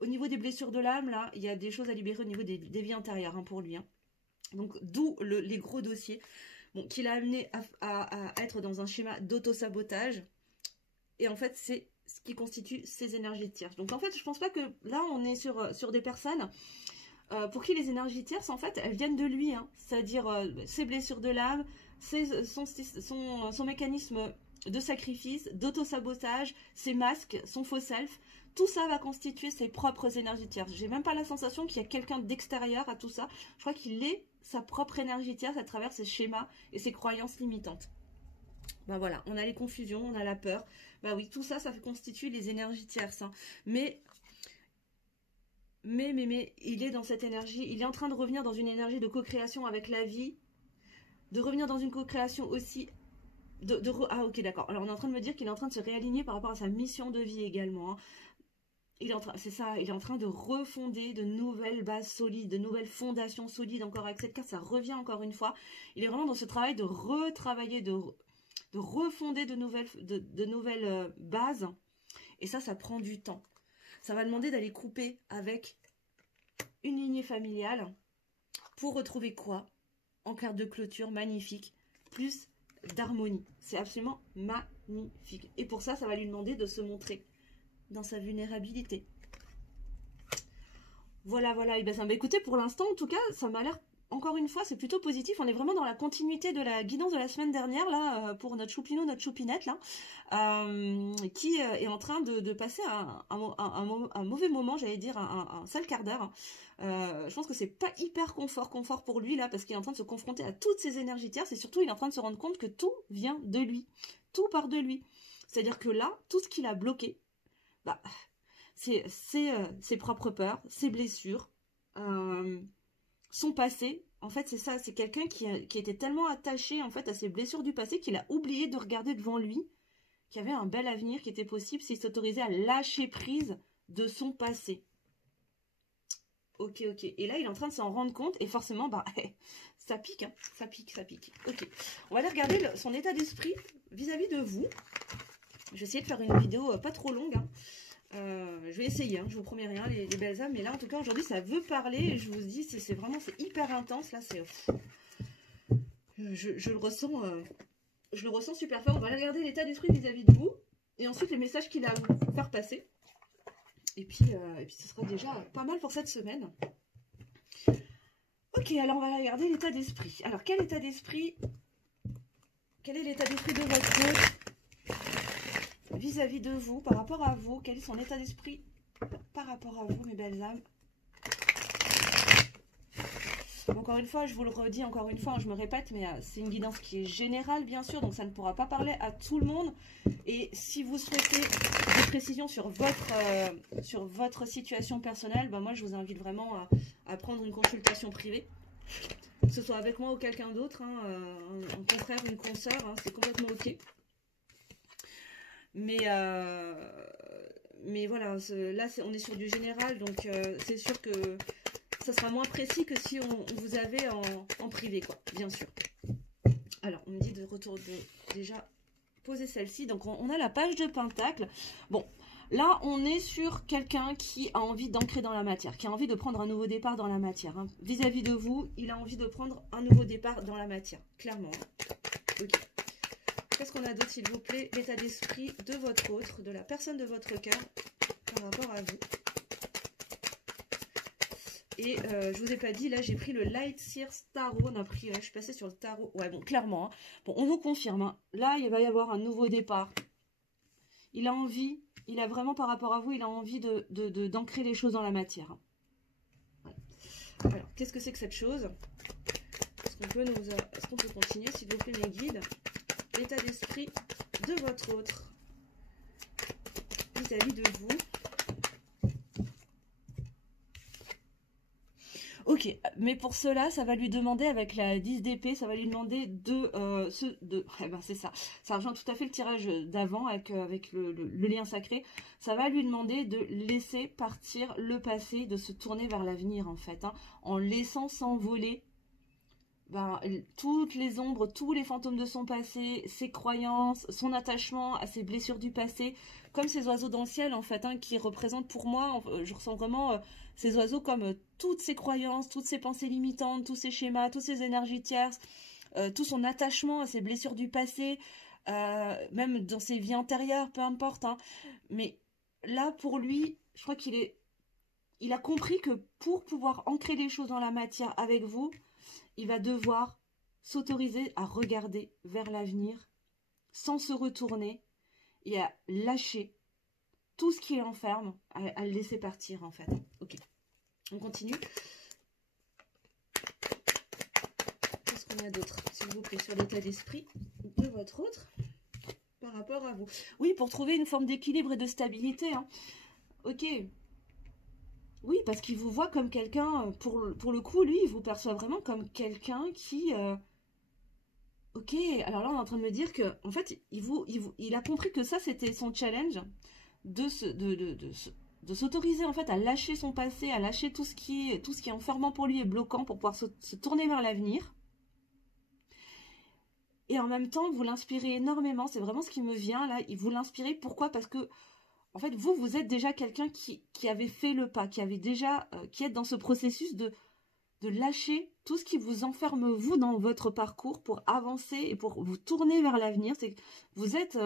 au niveau des blessures de l'âme. Là, il y a des choses à libérer au niveau des vies antérieures pour lui. Hein. Donc, d'où les gros dossiers qui l'a amené à être dans un schéma d'auto-sabotage. Et en fait, c'est ce qui constitue ces énergies tierces. Donc en fait, je pense pas que là, on est sur des personnes pour qui les énergies tierces, en fait, elles viennent de lui. Hein. C'est-à-dire ses blessures de l'âme, son mécanisme de sacrifice, d'auto-sabotage, ses masques, son faux self. Tout ça va constituer ses propres énergies tierces. J'ai même pas la sensation qu'il y a quelqu'un d'extérieur à tout ça. Je crois qu'il est sa propre énergie tierce à travers ses schémas et ses croyances limitantes. Voilà, on a les confusions, on a la peur. Oui, tout ça, ça fait constituer les énergies tierces. Hein. Mais il est dans cette énergie, il est en train de revenir dans une énergie de co-création avec la vie, de revenir dans une co-création aussi... Ah ok, d'accord. Alors on est en train de me dire qu'il est en train de se réaligner par rapport à sa mission de vie également. Hein. c'est ça, il est en train de refonder de nouvelles bases solides, de nouvelles fondations solides. Encore avec cette carte, ça revient encore une fois. Il est vraiment dans ce travail de retravailler, de refonder de nouvelles bases. Et ça prend du temps. Ça va demander d'aller couper avec une lignée familiale pour retrouver quoi? En carte de clôture, magnifique, plus d'harmonie. C'est absolument magnifique. Et pour ça, ça va lui demander de se montrer dans sa vulnérabilité. Voilà, voilà. Et ben, ça, écoutez, pour l'instant, en tout cas, ça m'a l'air, encore une fois, c'est plutôt positif. On est vraiment dans la continuité de la guidance de la semaine dernière, là, pour notre choupinou, notre choupinette, là, qui est en train de passer un mauvais moment, j'allais dire, un sale quart d'heure. Je pense que c'est pas hyper confort pour lui, là, parce qu'il est en train de se confronter à toutes ces énergies tierces, et surtout, il est en train de se rendre compte que tout vient de lui. Tout part de lui. C'est-à-dire que là, tout ce qu'il a bloqué, bah, c'est ses propres peurs, ses blessures, son passé. En fait, c'est ça, c'est quelqu'un qui était tellement attaché en fait à ses blessures du passé qu'il a oublié de regarder devant lui, qu'il y avait un bel avenir qui était possible s'il s'autorisait à lâcher prise de son passé. Ok, ok. Et là, il est en train de s'en rendre compte et forcément, bah, ça pique, hein, ça pique, ça pique. Ok. On va aller regarder son état d'esprit vis-à-vis de vous. Je vais essayer de faire une vidéo pas trop longue, hein. Je vais essayer, hein, je vous promets rien, les belles âmes, mais là en tout cas aujourd'hui ça veut parler et je vous dis c'est vraiment c'est hyper intense là, c'est je le ressens super fort. On va regarder l'état d'esprit vis-à-vis de vous et ensuite les messages qu'il a à vous faire passer et puis ce sera déjà pas mal pour cette semaine. Ok, alors on va regarder l'état d'esprit. Alors quel est l'état d'esprit de votre hôte vis-à-vis de vous, par rapport à vous? Quel est son état d'esprit par rapport à vous, mes belles âmes? Encore une fois, je vous le redis, encore une fois, je me répète, mais c'est une guidance qui est générale, bien sûr, donc ça ne pourra pas parler à tout le monde. Et si vous souhaitez des précisions sur votre situation personnelle, ben moi, je vous invite vraiment à prendre une consultation privée, que ce soit avec moi ou quelqu'un d'autre, hein, un confrère, une consoeur, hein, c'est complètement ok. Mais voilà, là on est sur du général, donc c'est sûr que ça sera moins précis que si on vous avait en privé, quoi, bien sûr. Alors, on me dit de retour de déjà poser celle-ci. Donc, on a la page de Pentacle. Bon, là, on est sur quelqu'un qui a envie d'ancrer dans la matière, qui a envie de prendre un nouveau départ dans la matière. Hein. Vis-à-vis de vous, il a envie de prendre un nouveau départ dans la matière, clairement. Hein. Ok. Qu'est-ce qu'on a d'autre, s'il vous plaît? L'état d'esprit de votre autre, de la personne de votre cœur par rapport à vous. Et je vous ai pas dit, là j'ai pris le Light Sears Tarot, on a pris, je suis passée sur le tarot. Ouais, bon, clairement. Hein. Bon, on nous confirme. Hein. Là, il va y avoir un nouveau départ. Il a envie, il a vraiment par rapport à vous, il a envie d'ancrer les choses dans la matière. Hein. Ouais. Alors, qu'est-ce que c'est que cette chose? Est-ce qu'on peut continuer, s'il vous plaît, mes guides? L'état d'esprit de votre autre vis-à-vis de vous. Ok, mais pour cela, ça va lui demander, avec la 10 d'épée, ça va lui demander c'est ça. Ça rejoint tout à fait le tirage d'avant avec le lien sacré. Ça va lui demander de laisser partir le passé, de se tourner vers l'avenir, en fait. Hein, en laissant s'envoler toutes les ombres, tous les fantômes de son passé, ses croyances, son attachement à ses blessures du passé, comme ces oiseaux dans le ciel en fait, hein, qui représentent pour moi, je ressens vraiment ces oiseaux comme toutes ces croyances, toutes ces pensées limitantes, tous ces schémas, toutes ces énergies tierces, tout son attachement à ses blessures du passé, même dans ses vies antérieures, peu importe. Hein. Mais là pour lui, je crois il a compris que pour pouvoir ancrer les choses dans la matière avec vous, il va devoir s'autoriser à regarder vers l'avenir sans se retourner et à lâcher tout ce qui l'enferme, à le laisser partir en fait. Ok, on continue. Qu'est-ce qu'on a d'autre, s'il vous plaît, sur l'état d'esprit de votre autre par rapport à vous? Oui, pour trouver une forme d'équilibre et de stabilité. Hein. Ok. Oui, parce qu'il vous voit comme quelqu'un, pour le coup, lui, il vous perçoit vraiment comme quelqu'un qui... Ok, alors là, on est en train de me dire que, en fait, il a compris que ça, c'était son challenge de s'autoriser en fait à lâcher son passé, à lâcher tout ce qui est enfermant pour lui et bloquant pour pouvoir se tourner vers l'avenir. Et en même temps, vous l'inspirez énormément, c'est vraiment ce qui me vient là, vous l'inspirez, pourquoi? Parce que en fait, vous êtes déjà quelqu'un qui avait fait le pas, qui est dans ce processus de lâcher tout ce qui vous enferme, vous, dans votre parcours pour avancer et pour vous tourner vers l'avenir. C'est que vous êtes...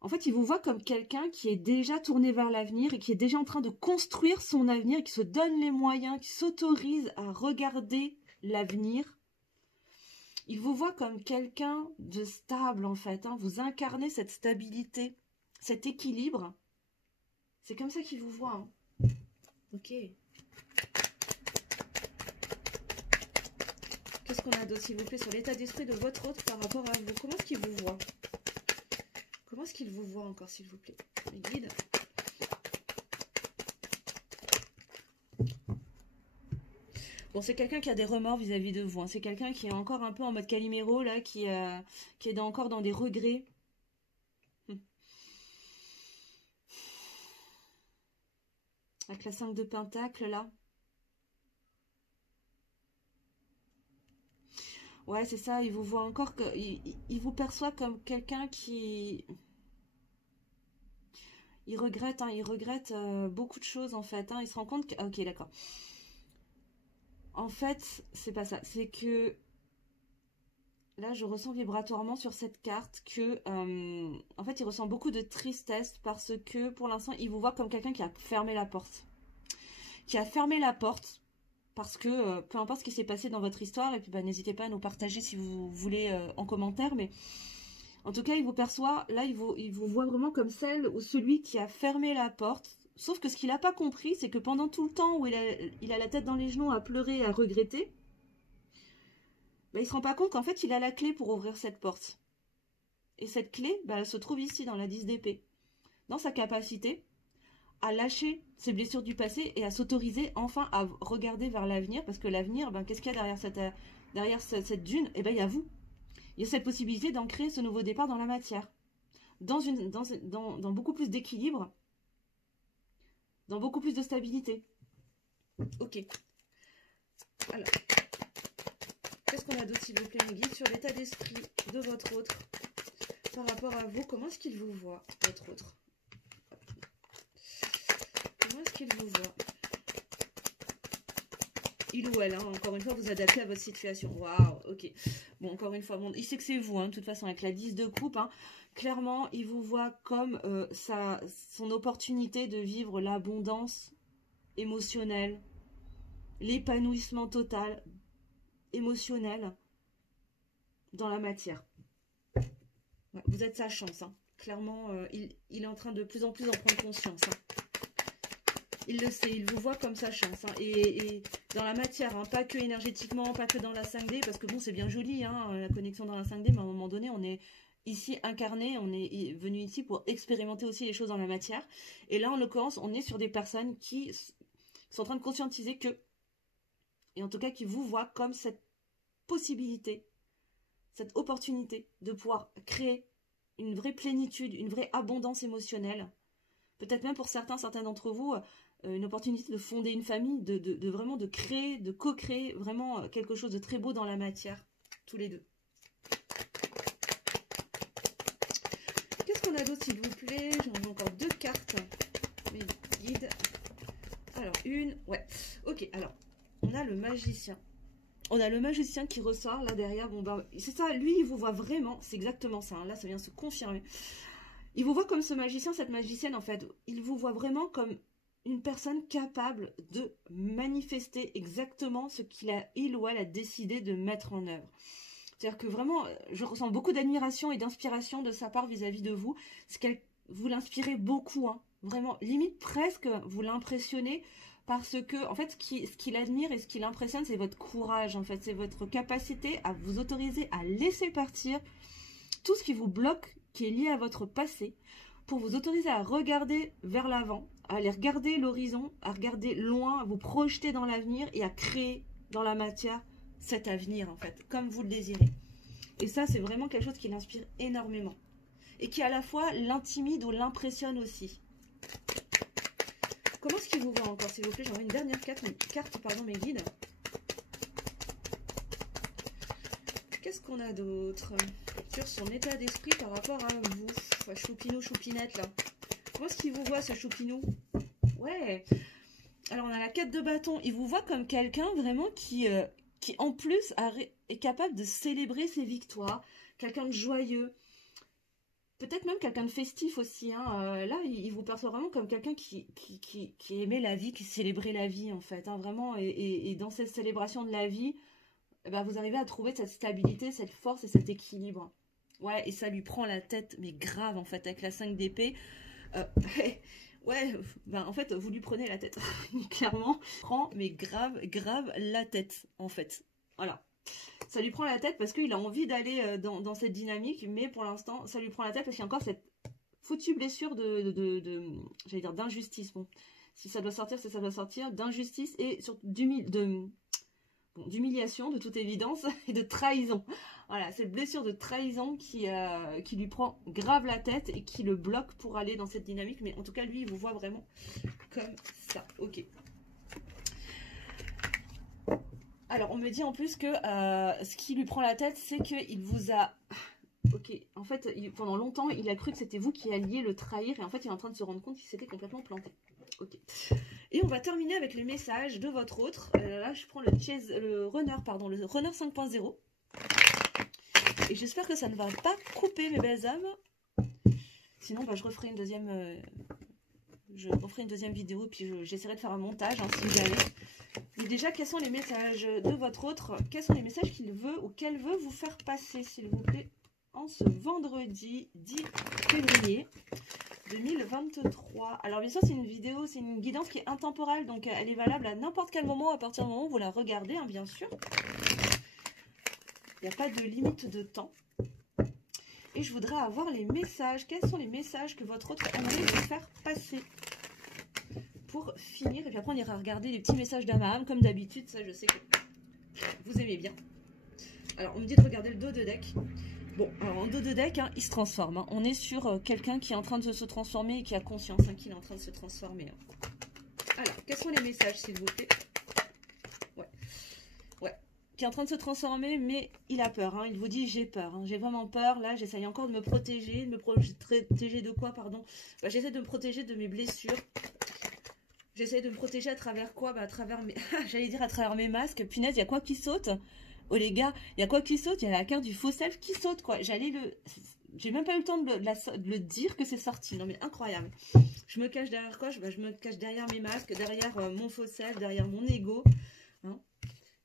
en fait, il vous voit comme quelqu'un qui est déjà tourné vers l'avenir et qui est déjà en train de construire son avenir, qui se donne les moyens, qui s'autorise à regarder l'avenir. Il vous voit comme quelqu'un de stable, en fait. Hein. Vous incarnez cette stabilité, cet équilibre. C'est comme ça qu'il vous voit. Hein. Ok. Qu'est-ce qu'on a d'autre, s'il vous plaît, sur l'état d'esprit de votre autre par rapport à vous? Comment est-ce qu'il vous voit? Comment est-ce qu'il vous voit encore, s'il vous plaît? Les guides. Bon, c'est quelqu'un qui a des remords vis-à-vis de vous. Hein. C'est quelqu'un qui est encore un peu en mode Calimero, là, qui est encore dans des regrets. Avec la 5 de Pentacle, là. Ouais, c'est ça, il vous voit encore, il vous perçoit comme quelqu'un qui... Il regrette beaucoup de choses, en fait. Hein. Il se rend compte que... Ah, ok, d'accord. En fait, c'est pas ça. C'est que... Là, je ressens vibratoirement sur cette carte que... en fait, il ressent beaucoup de tristesse parce que, pour l'instant, il vous voit comme quelqu'un qui a fermé la porte. Qui a fermé la porte... Parce que peu importe ce qui s'est passé dans votre histoire, et puis bah, n'hésitez pas à nous partager si vous voulez en commentaire, mais en tout cas, il vous perçoit, là, il vous voit vraiment comme celle ou celui qui a fermé la porte. Sauf que ce qu'il n'a pas compris, c'est que pendant tout le temps où il a la tête dans les genoux à pleurer, à regretter, bah, il ne se rend pas compte qu'en fait, il a la clé pour ouvrir cette porte. Et cette clé, bah, elle se trouve ici, dans la 10 d'épée. Dans sa capacité à lâcher ses blessures du passé et à s'autoriser enfin à regarder vers l'avenir, parce que l'avenir, ben, qu'est-ce qu'il y a derrière cette dune? Eh ben, il y a vous. Il y a cette possibilité d'en créer ce nouveau départ dans la matière, dans beaucoup plus d'équilibre, dans beaucoup plus de stabilité. Ok. Alors, qu'est-ce qu'on a d'autre, s'il vous plaît, mes guides, sur l'état d'esprit de votre autre par rapport à vous? Comment est-ce qu'il vous voit, votre autre? Comment est-ce qu'il vous voit? Il ou elle, hein, encore une fois, vous adaptez à votre situation. Waouh, ok. Bon, encore une fois, bon, il sait que c'est vous, hein, de toute façon, avec la 10 de coupe. Hein, clairement, il vous voit comme son opportunité de vivre l'abondance émotionnelle, l'épanouissement total émotionnel dans la matière. Ouais, vous êtes sa chance. Hein. Clairement, il est en train de plus en plus en prendre conscience. Hein. Il le sait, il vous voit comme sa chance. Hein. Et dans la matière, hein, pas que énergétiquement, pas que dans la 5D, parce que bon, c'est bien joli, hein, la connexion dans la 5D, mais à un moment donné, on est ici incarné, on est venu ici pour expérimenter aussi les choses dans la matière. Et là, en l'occurrence, on est sur des personnes qui sont en train de conscientiser que, et en tout cas qui vous voient comme cette possibilité, cette opportunité de pouvoir créer une vraie plénitude, une vraie abondance émotionnelle. Peut-être même pour certains d'entre vous, une opportunité de fonder une famille, de vraiment de créer, de co-créer vraiment quelque chose de très beau dans la matière, tous les deux. Qu'est-ce qu'on a d'autre, s'il vous plaît? J'en ai encore 2 cartes, mes guides. Alors, ouais, ok, alors, on a le magicien. On a le magicien qui ressort, là, derrière. Bon, ben, c'est ça, lui, il vous voit vraiment, c'est exactement ça, hein, là, ça vient se confirmer. Il vous voit comme ce magicien, cette magicienne, en fait. Il vous voit vraiment comme une personne capable de manifester exactement ce il ou elle a décidé de mettre en œuvre. C'est-à-dire que vraiment, je ressens beaucoup d'admiration et d'inspiration de sa part vis-à-vis de vous. Vous l'inspirez beaucoup, hein. Vraiment, limite presque, vous l'impressionnez parce que, en fait, ce qu'il admire et ce qui l'impressionne, c'est votre courage, en fait. C'est votre capacité à vous autoriser à laisser partir tout ce qui vous bloque, qui est lié à votre passé, pour vous autoriser à regarder vers l'avant, à aller regarder l'horizon, à regarder loin, à vous projeter dans l'avenir et à créer dans la matière cet avenir, en fait, comme vous le désirez. Et ça, c'est vraiment quelque chose qui l'inspire énormément. Et qui, à la fois, l'intimide ou l'impressionne aussi. comment est-ce qu'il vous voit encore, s'il vous plaît? J'envoie une dernière carte, pardon, mes guides. Qu'est-ce qu'on a d'autre sur son état d'esprit par rapport à vous? Choupinou, choupinette, là. Comment est-ce qu'il vous voit, ce choupinou? Ouais. Alors, on a la 4 de bâton. Il vous voit comme quelqu'un vraiment qui en plus, est capable de célébrer ses victoires. Quelqu'un de joyeux. Peut-être même quelqu'un de festif aussi. Hein. Là, il vous perçoit vraiment comme quelqu'un qui aimait la vie, qui célébrait la vie, en fait. Hein, vraiment. Et dans cette célébration de la vie, eh ben, vous arrivez à trouver cette stabilité, cette force et cet équilibre. Ouais, et ça lui prend la tête, mais grave, en fait, avec la 5 d'épée. Ouais, ben, en fait, vous lui prenez la tête, clairement. Prend, mais grave la tête, en fait. Voilà. Ça lui prend la tête parce qu'il a envie d'aller dans cette dynamique, mais pour l'instant, ça lui prend la tête parce qu'il y a encore cette foutue blessure j'allais dire d'injustice. Bon, si ça doit sortir, ça doit sortir. D'injustice et surtout d'humiliation, de toute évidence, et de trahison. Voilà, cette blessure de trahison qui lui prend grave la tête et qui le bloque pour aller dans cette dynamique. Mais en tout cas, lui, il vous voit vraiment comme ça. Ok. Alors, on me dit en plus que ce qui lui prend la tête, c'est qu'il vous a... Ok, en fait, pendant longtemps, il a cru que c'était vous qui alliez le trahir. Et en fait, il est en train de se rendre compte qu'il s'était complètement planté. Ok. Et on va terminer avec les messages de votre autre. Là, je prends le runner 5.0. Et j'espère que ça ne va pas couper, mes belles âmes. Sinon, bah, je referai une deuxième vidéo, puis j'essaierai de faire un montage, hein, si jamais. Mais déjà, quels sont les messages de votre autre? Quels sont les messages qu'il veut ou qu'elle veut vous faire passer, s'il vous plaît, en ce vendredi 10 février 2023. Alors, bien sûr, c'est une vidéo, c'est une guidance qui est intemporelle, donc elle est valable à n'importe quel moment, à partir du moment où vous la regardez, hein, bien sûr. Il n'y a pas de limite de temps. Et je voudrais avoir les messages. Quels sont les messages que votre autre aimerait vous faire passer pour finir? Et puis après, on ira regarder les petits messages d'Amaham, comme d'habitude. Ça, je sais que vous aimez bien. Alors, on me dit de regarder le dos de deck. Bon, alors en dos de deck, hein, il se transforme. Hein. On est sur quelqu'un qui est en train de se transformer et qui a conscience qu'il est en train de se transformer. Hein. Alors, quels sont les messages, s'il vous plaît? Ouais. Qui est en train de se transformer, mais il a peur. Hein. Il vous dit, j'ai peur. Hein. J'ai vraiment peur. Là, j'essaye encore de me protéger. De me protéger de quoi, pardon? Bah, j'essaie de me protéger de mes blessures. J'essaie de me protéger à travers quoi? Bah, à travers mes... J'allais dire à travers mes masques. Punaise, il y a quoi qui saute? Oh les gars, il y a quoi qui saute? Il y a la carte du faux self qui saute, quoi. J'ai même pas eu le temps de le dire que c'est sorti. Non mais incroyable. Je me cache derrière quoi? Je me cache derrière mes masques, derrière mon faux self, derrière mon ego. Hein,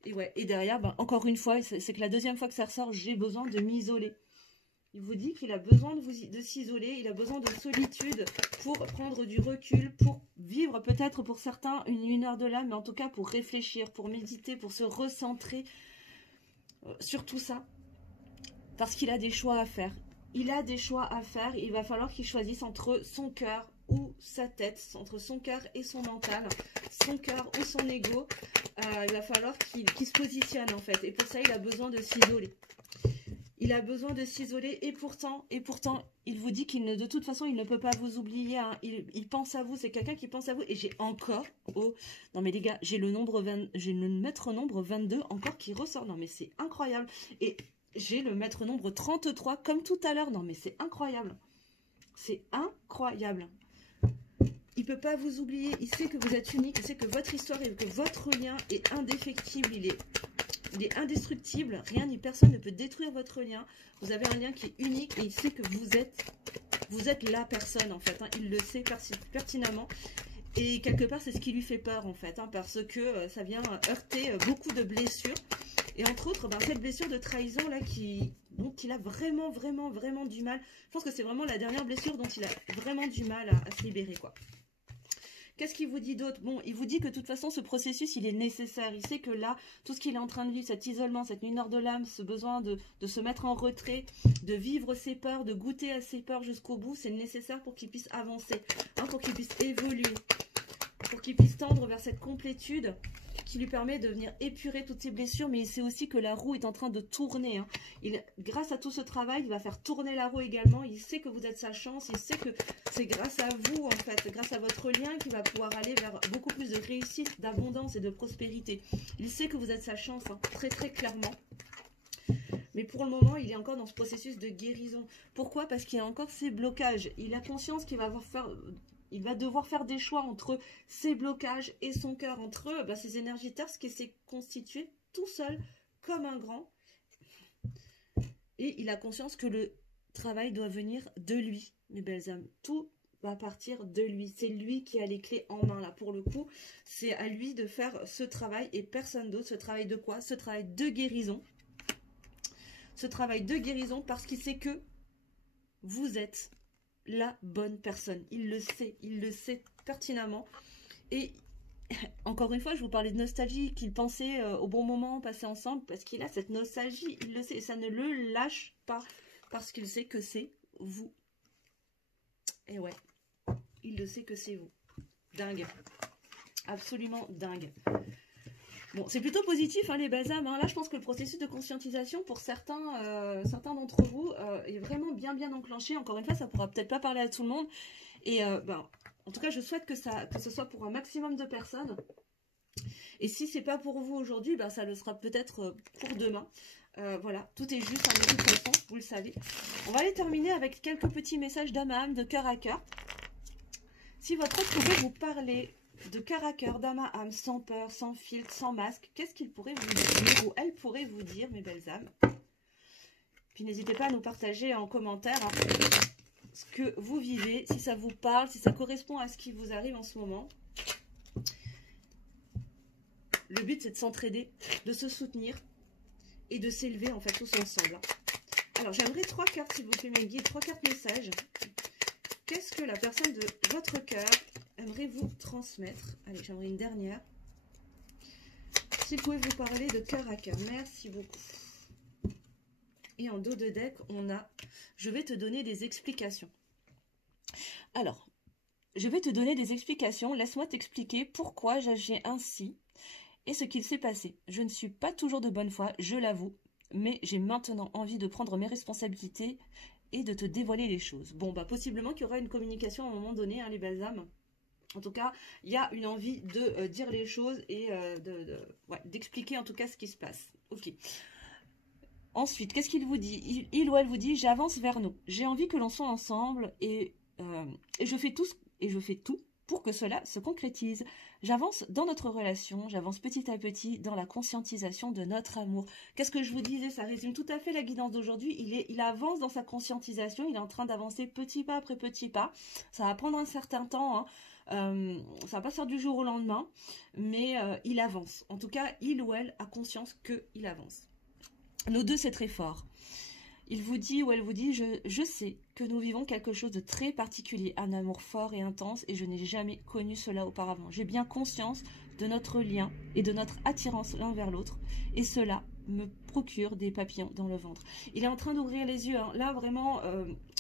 et ouais, et derrière, ben, encore une fois, c'est que la deuxième fois que ça ressort, j'ai besoin de m'isoler. Il vous dit qu'il a besoin de s'isoler, il a besoin de solitude pour prendre du recul, pour vivre peut-être pour certains une heure de l'âme, mais en tout cas pour réfléchir, pour méditer, pour se recentrer sur tout ça. Parce qu'il a des choix à faire. Il a des choix à faire, il va falloir qu'il choisisse entre son cœur ou sa tête, entre son cœur et son mental, son cœur ou son ego. Il va falloir qu'il se positionne en fait, et pour ça il a besoin de s'isoler. Il a besoin de s'isoler et pourtant, il vous dit qu'il ne, de toute façon, il ne peut pas vous oublier. Hein. Il pense à vous, c'est quelqu'un qui pense à vous. Et j'ai encore, non mais les gars, j'ai le maître nombre 22 encore qui ressort. Non mais c'est incroyable. Et j'ai le maître nombre 33 comme tout à l'heure. Non mais c'est incroyable. C'est incroyable. Il peut pas vous oublier. Il sait que vous êtes unique. Il sait que votre histoire et que votre lien est indéfectible. Il est indestructible, rien ni personne ne peut détruire votre lien. Vous avez un lien qui est unique et il sait que vous êtes la personne en fait. Hein. Il le sait pertinemment. Et quelque part, c'est ce qui lui fait peur en fait. Hein, parce que ça vient heurter beaucoup de blessures. Et entre autres, ben, cette blessure de trahison là dont il a vraiment du mal. Je pense que c'est vraiment la dernière blessure dont il a vraiment du mal à se libérer quoi. Qu'est-ce qu'il vous dit d'autre? Bon, il vous dit que de toute façon, ce processus, il est nécessaire. Il sait que là, tout ce qu'il est en train de vivre, cet isolement, cette nuit noire de l'âme, ce besoin de se mettre en retrait, de vivre ses peurs, de goûter à ses peurs jusqu'au bout, c'est nécessaire pour qu'il puisse avancer, hein, pour qu'il puisse évoluer, pour qu'il puisse tendre vers cette complétude qui lui permet de venir épurer toutes ses blessures, mais il sait aussi que la roue est en train de tourner. Hein. Grâce à tout ce travail, il va faire tourner la roue également. Il sait que vous êtes sa chance, il sait que c'est grâce à vous, en fait, grâce à votre lien, qu'il va pouvoir aller vers beaucoup plus de réussite, d'abondance et de prospérité. Il sait que vous êtes sa chance, hein, très très clairement. Mais pour le moment, il est encore dans ce processus de guérison. Pourquoi? Parce qu'il a encore ses blocages. Il a conscience qu'il va devoir faire des choix entre ses blocages et son cœur. Entre eux, ses énergies terres, ce qui s'est constitué tout seul, comme un grand. Et il a conscience que le travail doit venir de lui, mes belles âmes. Tout va partir de lui. C'est lui qui a les clés en main, là, pour le coup. C'est à lui de faire ce travail et personne d'autre. Ce travail de quoi? Ce travail de guérison. Ce travail de guérison parce qu'il sait que vous êtes la bonne personne. Il le sait pertinemment. Et encore une fois, je vous parlais de nostalgie, qu'il pensait au bon moment passer ensemble, parce qu'il a cette nostalgie, il le sait, et ça ne le lâche pas, parce qu'il sait que c'est vous. Et ouais, il le sait que c'est vous. Dingue. Absolument dingue. Bon, c'est plutôt positif, hein, les basames. Hein. Là, je pense que le processus de conscientisation, pour certains d'entre vous, est vraiment bien enclenché. Encore une fois, ça ne pourra peut-être pas parler à tout le monde. Et en tout cas, je souhaite que ce soit pour un maximum de personnes. Et si ce n'est pas pour vous aujourd'hui, ça le sera peut-être pour demain. Voilà, tout est juste, hein, de toute façon, vous le savez. On va aller terminer avec quelques petits messages d'âme à âme, de cœur à cœur. Si votre autre pouvait vous parler de cœur à cœur, d'âme à âme, sans peur, sans filtre, sans masque, qu'est-ce qu'il pourrait vous dire ou elle pourrait vous dire, mes belles âmes? Puis n'hésitez pas à nous partager en commentaire ce que vous vivez, si ça vous parle, si ça correspond à ce qui vous arrive en ce moment. Le but, c'est de s'entraider, de se soutenir et de s'élever en fait tous ensemble. Alors, j'aimerais 3 cartes, s'il vous plaît, mes guides, 3 cartes messages. Qu'est-ce que la personne de votre cœur aimerait vous transmettre? Allez, j'aimerais une dernière. Si vous pouvez vous parler de cœur à cœur. Merci beaucoup. Et en dos de deck, on a « Je vais te donner des explications ». Alors, je vais te donner des explications. Laisse-moi t'expliquer pourquoi j'agis ainsi et ce qu'il s'est passé. Je ne suis pas toujours de bonne foi, je l'avoue, mais j'ai maintenant envie de prendre mes responsabilités et de te dévoiler les choses. Bon, possiblement qu'il y aura une communication à un moment donné, hein, les belles âmes. En tout cas, il y a une envie de dire les choses et d'expliquer en tout cas ce qui se passe. Ok. Ensuite, qu'est-ce qu'il vous dit? Il ou elle vous dit, j'avance vers nous. J'ai envie que l'on soit ensemble et je fais tout pour que cela se concrétise. J'avance dans notre relation, j'avance petit à petit dans la conscientisation de notre amour. Qu'est-ce que je vous disais? Ça résume tout à fait la guidance d'aujourd'hui. Il avance dans sa conscientisation, il est en train d'avancer petit pas après petit pas. Ça va prendre un certain temps, hein. Ça va pas se faire du jour au lendemain, mais il avance. En tout cas, il ou elle a conscience qu'il avance. Nos deux, c'est très fort. Il vous dit ou elle vous dit, je sais que nous vivons quelque chose de très particulier, un amour fort et intense, et je n'ai jamais connu cela auparavant. J'ai bien conscience de notre lien et de notre attirance l'un vers l'autre, et cela me procure des papillons dans le ventre. Il est en train d'ouvrir les yeux, hein. Là, vraiment,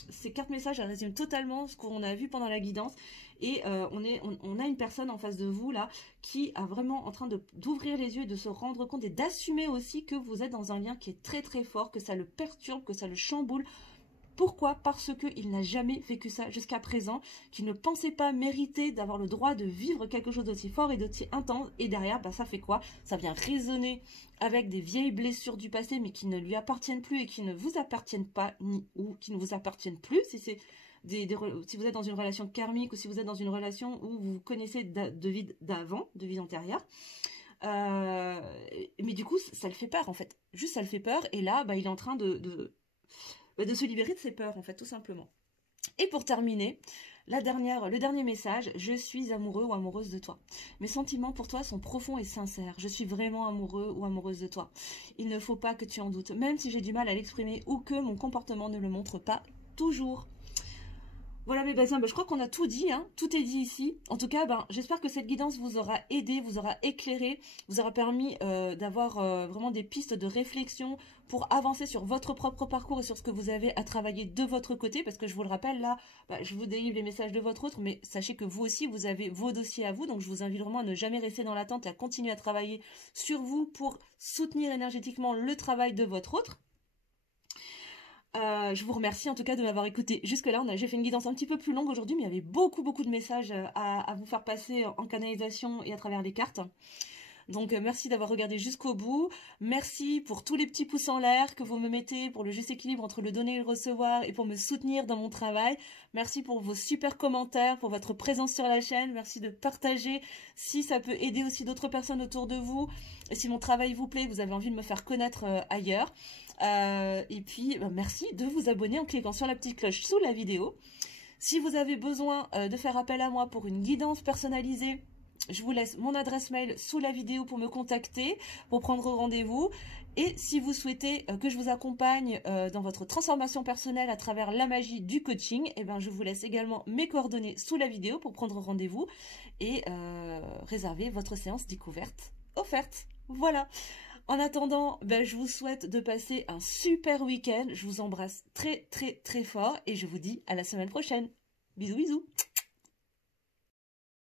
ces cartes messages, elles résument totalement ce qu'on a vu pendant la guidance. Et on a une personne en face de vous, là, qui est vraiment en train d'ouvrir les yeux et de se rendre compte et d'assumer aussi que vous êtes dans un lien qui est très très fort, que ça le perturbe, que ça le chamboule. Pourquoi? Parce qu'il n'a jamais vécu ça jusqu'à présent, qu'il ne pensait pas mériter d'avoir le droit de vivre quelque chose d'aussi fort et d'aussi intense. Et derrière, ça fait quoi? Ça vient résonner avec des vieilles blessures du passé, mais qui ne lui appartiennent plus et qui ne vous appartiennent pas, ou qui ne vous appartiennent plus, si c'est... si vous êtes dans une relation karmique ou si vous êtes dans une relation où vous connaissez de vie d'avant, de vie antérieure. Mais du coup, ça le fait peur en fait. Juste ça le fait peur et là, il est en train de se libérer de ses peurs en fait, tout simplement. Et pour terminer, le dernier message, je suis amoureux ou amoureuse de toi. Mes sentiments pour toi sont profonds et sincères. Je suis vraiment amoureux ou amoureuse de toi. Il ne faut pas que tu en doutes, même si j'ai du mal à l'exprimer ou que mon comportement ne le montre pas toujours. Voilà mes bazins, je crois qu'on a tout dit, hein, tout est dit ici. En tout cas, j'espère que cette guidance vous aura aidé, vous aura éclairé, vous aura permis d'avoir vraiment des pistes de réflexion pour avancer sur votre propre parcours et sur ce que vous avez à travailler de votre côté. Parce que je vous le rappelle, là, je vous délivre les messages de votre autre, mais sachez que vous aussi, vous avez vos dossiers à vous. Donc je vous invite vraiment à ne jamais rester dans l'attente et à continuer à travailler sur vous pour soutenir énergétiquement le travail de votre autre. Je vous remercie en tout cas de m'avoir écouté jusque-là. J'ai fait une guidance un petit peu plus longue aujourd'hui, mais il y avait beaucoup de messages à vous faire passer en canalisation et à travers les cartes. Donc merci d'avoir regardé jusqu'au bout. Merci pour tous les petits pouces en l'air que vous me mettez pour le juste équilibre entre le donner et le recevoir et pour me soutenir dans mon travail. Merci pour vos super commentaires, pour votre présence sur la chaîne. Merci de partager si ça peut aider aussi d'autres personnes autour de vous. Et si mon travail vous plaît, vous avez envie de me faire connaître ailleurs. Et puis merci de vous abonner en cliquant sur la petite cloche sous la vidéo. Si vous avez besoin de faire appel à moi pour une guidance personnalisée, je vous laisse mon adresse mail sous la vidéo pour me contacter, pour prendre rendez-vous. Et si vous souhaitez que je vous accompagne dans votre transformation personnelle à travers la magie du coaching, je vous laisse également mes coordonnées sous la vidéo pour prendre rendez-vous et réserver votre séance découverte offerte. Voilà. En attendant, je vous souhaite de passer un super week-end. Je vous embrasse très fort et je vous dis à la semaine prochaine. Bisous bisous.